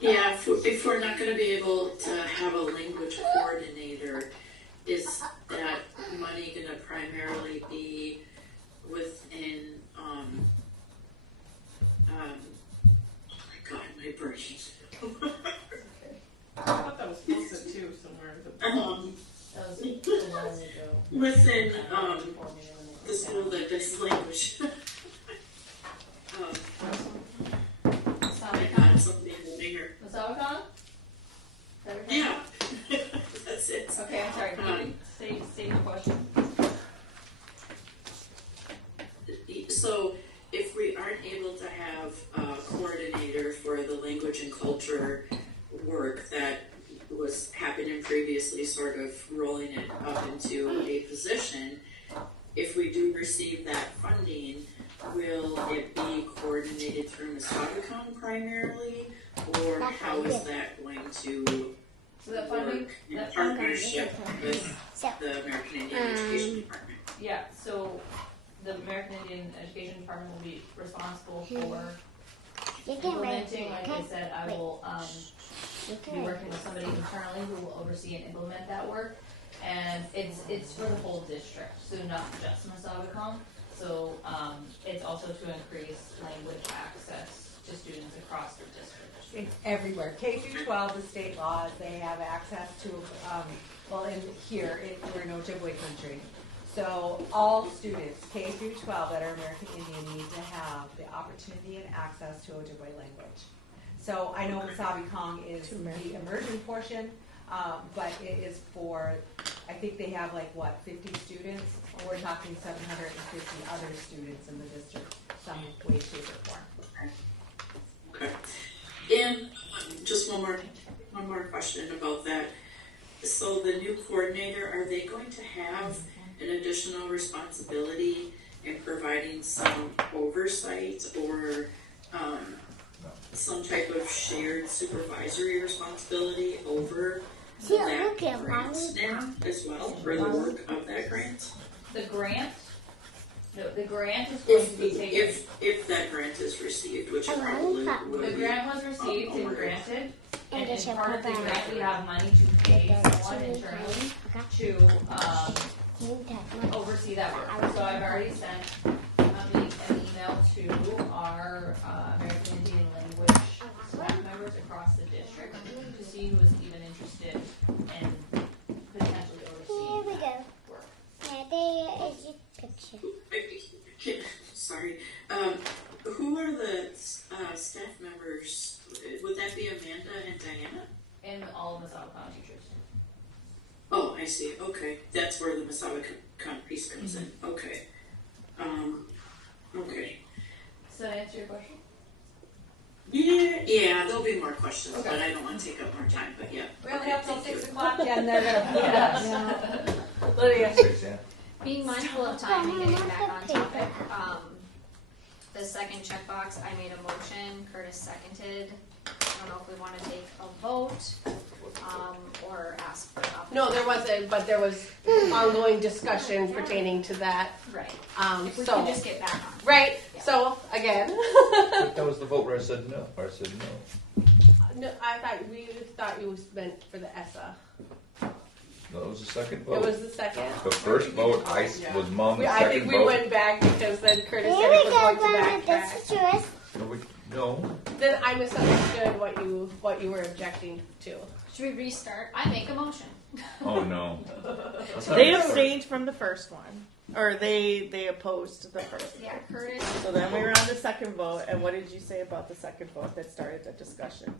Yeah, if we're not going to be able to have a language coordinator, is that money going to primarily be within That was a while ago. within the school that does language. I got something over here. Masawacon? Yeah, that's it. Okay, I'm sorry. Can you say your question? So, if we aren't able to have a coordinator for the language and culture work that was happening previously, sort of rolling it up into a position, if we do receive that funding, will it be coordinated through Masawacon primarily, or how is that going to So that funding, work in partnership with the American Indian Education Department? Yeah, so the American Indian Education Department will be responsible for implementing. Like I said, I will be working with somebody internally who will oversee and implement that work. And it's for the whole district, so not just Masawacon. So it's also to increase language access to students across the district. It's everywhere. K through 12, the state laws, they have access to, well, in here, we're in Ojibwe country. So all students, K through 12 that are American Indian, need to have the opportunity and access to Ojibwe language. So I know Masawacon is the immersion portion, but it is for, I think they have like, what, 50 students? We're talking 750 other students in the district, some way, shape, or form. Okay. And just one more question about that. So the new coordinator, are they going to have an additional responsibility in providing some oversight or some type of shared supervisory responsibility over that grant now as well, or the work of that grant? The grant? No, the grant is going to be taken. If that grant is received, which it probably will be. The grant was received and granted, and as part of the grant, we have money to pay someone internally to oversee that work. So I've already sent an email to our American Indian language staff members across the district to see who is even interested in potentially overseeing that work. Sorry. Who are the staff members? Would that be Amanda and Diana? And all of the Masawacon teachers. Oh, I see. Okay. That's where the Masawacon piece comes in. Okay. Okay. Does that answer your question? Yeah, there'll be more questions, but I don't want to take up more time, but yeah. We only have till 6 o'clock, and they're gonna put us. Lydia. Being mindful of time and getting back on topic, the second checkbox, I made a motion, Curtis seconded. I don't know if we want to take a vote, or ask for opposition. No, there wasn't, but there was ongoing discussion pertaining to that. Right. If we So, can just get back on. right, Yeah. so, again. That was the vote where I said no, or I said no. No, I thought you meant for the ESSA. No, it was the second It vote. was the second. The first vote was Mom, the I second think we vote. went back because then Curtis said it was going to backtrack. No. Then I misunderstood what you were objecting to. Should we restart? I make a motion. Oh no. They abstained from the first one, or they opposed the first. Yeah, Curtis. So then we were on the second vote, and what did you say about the second vote that started the discussion?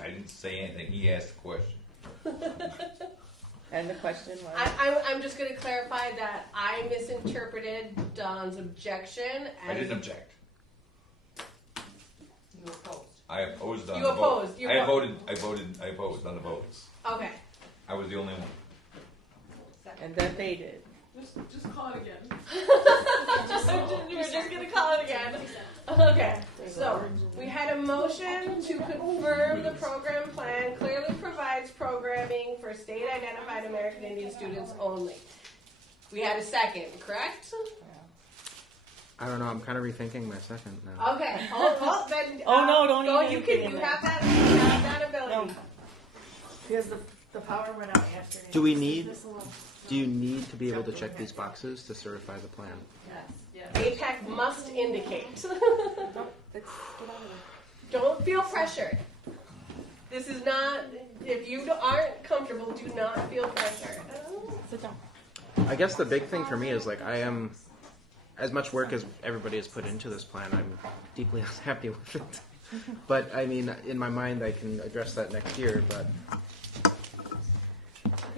I didn't say anything. He asked the question. And the question was? I'm just going to clarify that I misinterpreted Don's objection as... I didn't object. You opposed. I opposed on You the opposed. vote. You I voted. opposed on the votes. Okay. I was the only one. And then they did. Just call it again. We're just going to call it again. Okay. So, we had a motion to confirm the program plan clearly provides programming for state-identified American Indian students only. We had a second, correct? I don't know. I'm kind of rethinking my second now. Okay. Well, then. Oh, no, don't go, even you think can. of You it. have that ability. No. Because the power went out yesterday. Do we need? Do you need to be able to check these boxes to certify the plan? Yes. AIPAC must indicate. Don't feel pressured. This is not. If you aren't comfortable, do not feel pressured. Sit down. I guess the big thing for me is like I am, as much work as everybody has put into this plan, I'm deeply unhappy with it. But I mean, in my mind, I can address that next year. But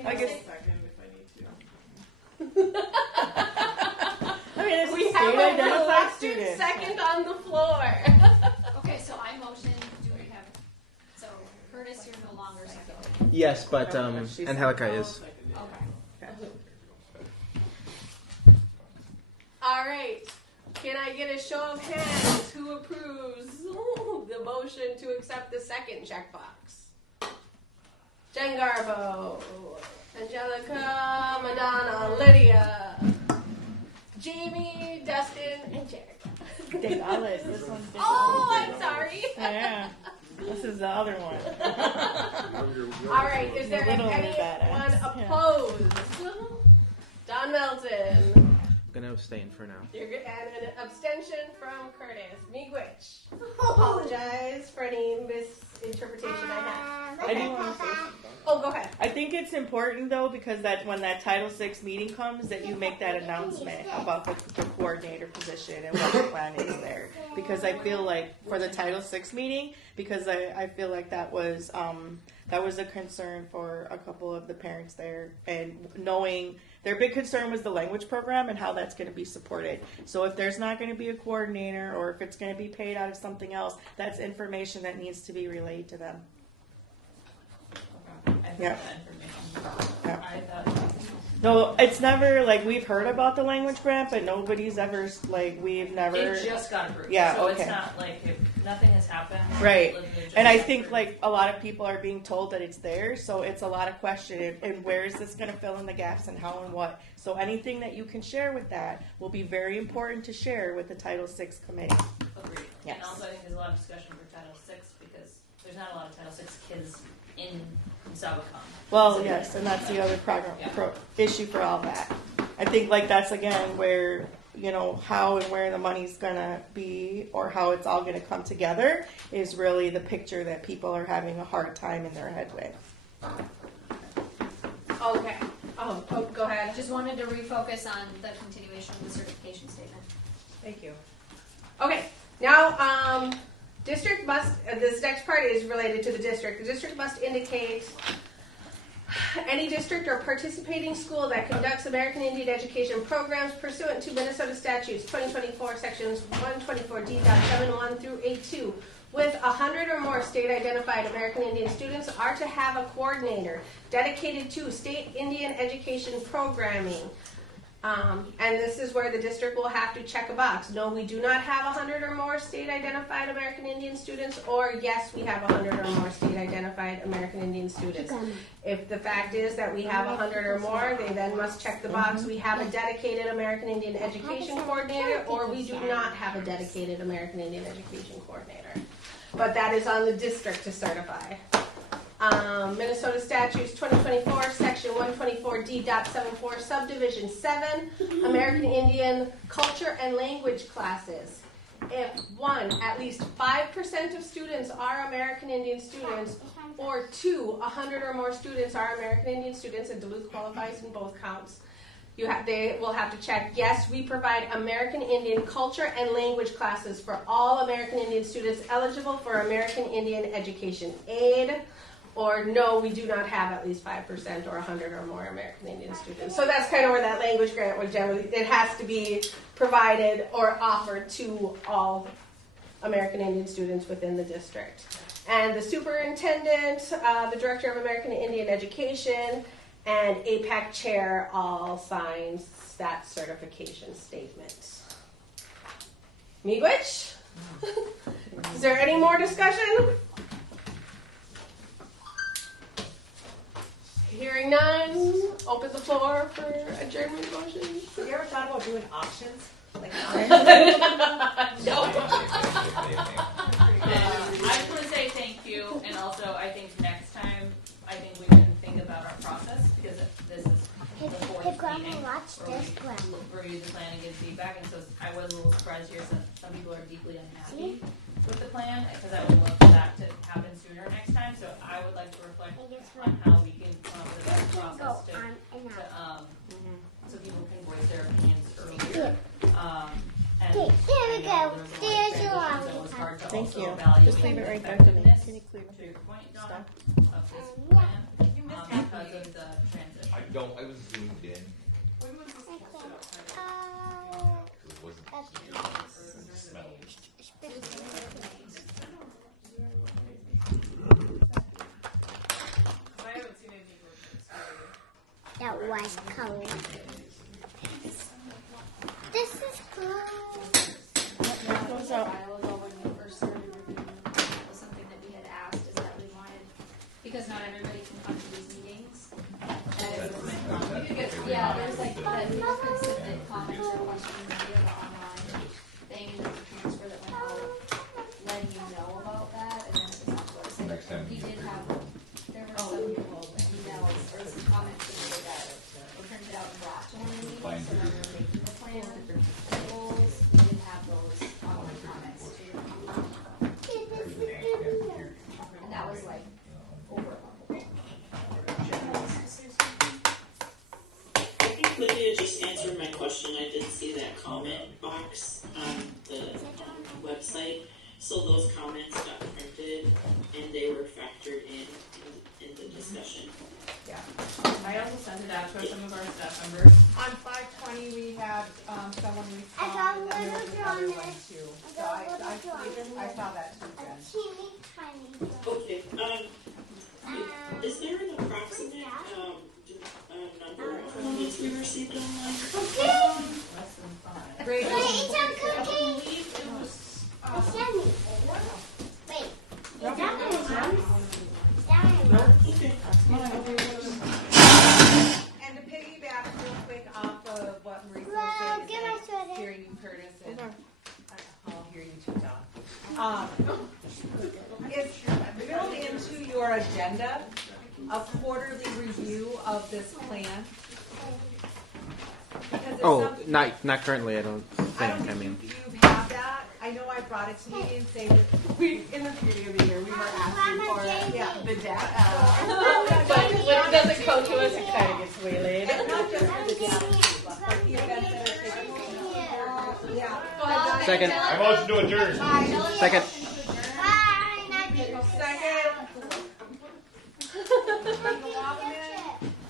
I guess. Second if I need to. I mean, it's We a have state a identified reluctant student. second on the floor. Okay, so I motion, do we have, so Curtis, you're no longer second. yes, but Angelica is. Okay. All right. Can I get a show of hands who approves the motion to accept the second checkbox? Jen Garbo, Angelica, Madonna, Lydia, Jamie, Dustin, and Jerica. Dang, Alice, this one's different. Oh, I'm sorry. Yeah, this is the other one. All right. Is there A little bit anyone badass. opposed? Don Melton. I'm gonna abstain for now. You're good. And an abstention from Curtis. Miigwich. Apologize for any misinterpretation I had. I do want to say. Oh, go ahead. I think it's important though because that when that Title VI meeting comes, that you make that announcement about the coordinator position and what the plan is there. Because I feel like for the Title VI meeting, because I feel like that was a concern for a couple of the parents there, and knowing their big concern was the language program and how that's going to be supported. So if there's not going to be a coordinator or if it's going to be paid out of something else, that's information that needs to be relayed to them. Yeah. Yeah. I thought, No, it's never like we've heard about the language grant, but nobody's ever like we've never. it just got approved. Yeah, So okay. it's not like if nothing has happened. Right. it just And I got think approved. like a lot of people are being told that it's there, so it's a lot of question and where is this going to fill in the gaps and how and what. So anything that you can share with that will be very important to share with the Title VI committee. Agreed. Yes. And also I think there's a lot of discussion for Title VI because there's not a lot of Title VI kids in Saucon. Well, So- yes, and that's the other Yeah. issue for all that. I think like that's again where how and where the money's gonna be or how it's all gonna come together is really the picture that people are having a hard time in their head with. Okay. Oh, go ahead. Just wanted to refocus on the continuation of the certification statement. Thank you. Okay. Now, district must. This next part is related to the district. The district must indicate any district or participating school that conducts American Indian education programs pursuant to Minnesota statutes 2024 sections 124D.71 through 82 with 100 or more state-identified American Indian students are to have a coordinator dedicated to state Indian education programming. And this is where the district will have to check a box. No, we do not have 100 or more state-identified American Indian students, or yes, we have 100 or more state-identified American Indian students. If the fact is that we have 100 or more, they then must check the box. We have a dedicated American Indian education coordinator, or we do not have a dedicated American Indian education coordinator. But that is on the district to certify. Minnesota Statutes 2024, Section 124D.74, Subdivision 7, American Indian Culture and Language Classes. If one, at least 5% of students are American Indian students, or two, 100 or more students are American Indian students, and Duluth qualifies in both counts, they will have to check, yes, we provide American Indian culture and language classes for all American Indian students eligible for American Indian education aid, or no, we do not have at least 5% or 100 or more American Indian students. So that's kind of where that language grant would generally, it has to be provided or offered to all American Indian students within the district. And the superintendent, the director of American Indian Education, and AIPAC chair all signs that certification statement. Miigwech? Is there any more discussion? Hearing none, open the floor for adjournment motions. Have you ever thought about doing auctions? Like, No. I just want to say thank you, and also I think next time, I think we can think about our process, because this is the fourth meeting where we review the plan and give feedback, and so I was a little surprised here, some people are deeply unhappy with the plan, because I would love for that to happen sooner next time, so I would like to reflect on how we can come up with a better process so people can voice their opinions earlier. And Here we go. There's your so it was hard to Thank also you. evaluate Just leave it right the there to me. effectiveness, Can you clear to your point, Donna, Stop. of this plan, because of the transition. I was zoomed in. When was this posted up? It wasn't. Smell. I haven't seen any ordinance. That was cold. This is cool. That was a while ago when we first started reviewing. That was something that we had asked, is that we wanted, because not everybody can come to these meetings. Yeah, there's like, that people could submit comments or questions via the online thing, and there's a transfer that went out, letting you know about that, and then it was on the website. Next time We did have, there were some emails or some comments submitted that were printed out and brought to one meeting, so when we were making the plan, goals, we didn't have those online comments to and that was like over a month ago. I think Lydia just answered my question. I did see that comment box on the website. So those comments got printed and they were factored in the discussion. Yeah. I also sent it out to some of our staff members. On 520, we had someone I got respond, and there was little another Jonas. one too. I So got little Jonas. I saw that too, A Jen. teeny tiny one. Okay. Is there an approximate number of comments we received online? Less than 5. Great. Wait, it's a I cookie. believe it was. It's yummy. Wait. Is that my mom's? Is that my mom's? And to piggyback real quick off of what Marisa Well, was give saying, us is one. hearing you, Curtis, and I'll hear you too, Don. It's built into your agenda a quarterly review of this plan. Because it's Oh, not currently. I don't I think. don't I mean, think you have that. I know I brought it to you and saying that we, in the beginning of the year, we were asking for, the data. But when it doesn't come to us, it kind of gets waylaid. And not just for the data, but the events that are taking place. Yeah. Go ahead, Don. second. I motion to adjourn. Second. Bye. Not you.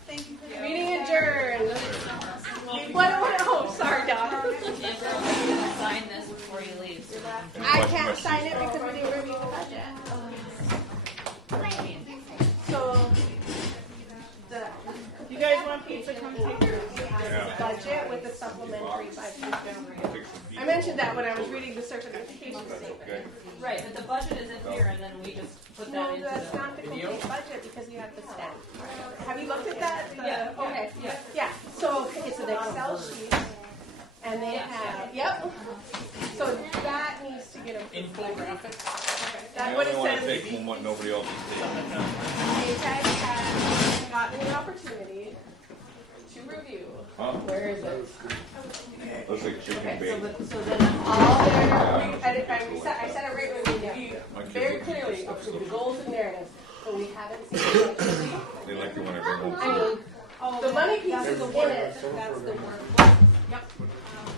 Thank you for the Meeting adjourned. Oh, sorry, Don. Sign this before you leave. So we can I can't sign it because we didn't review the budget. So, You guys want pizza? Come take yours. budget with the supplementary 5%. I mentioned that when I was reading the certification statement. Right, but the budget is in here, and then we just put that No, into that's the not the complete budget because you have the stat. Have you looked at that? Yeah. Okay. Yeah. Yeah, so it's an Excel sheet and they have, yep. So that needs to get approved. Infographics. That's what it says. take from what nobody else is taking. AIPAC has gotten an opportunity to review. Huh? Where is it? Looks like chicken Okay, bacon. so then all their, and if I said it right when we reviewed, very clearly approved the goals and narratives, but we haven't seen it. They like it when I bring home. I mean, the money piece is in it, that's the work. Yep.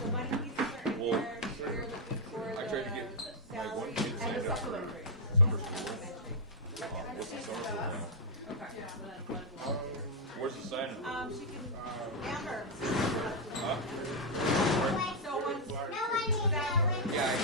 The money pieces are in Well, there. You're looking for I tried to get the my one salary kid And signed the up for supplementary. summer school. Where's the sign? She can, Amber. Huh? So once No one needs that. Yeah, I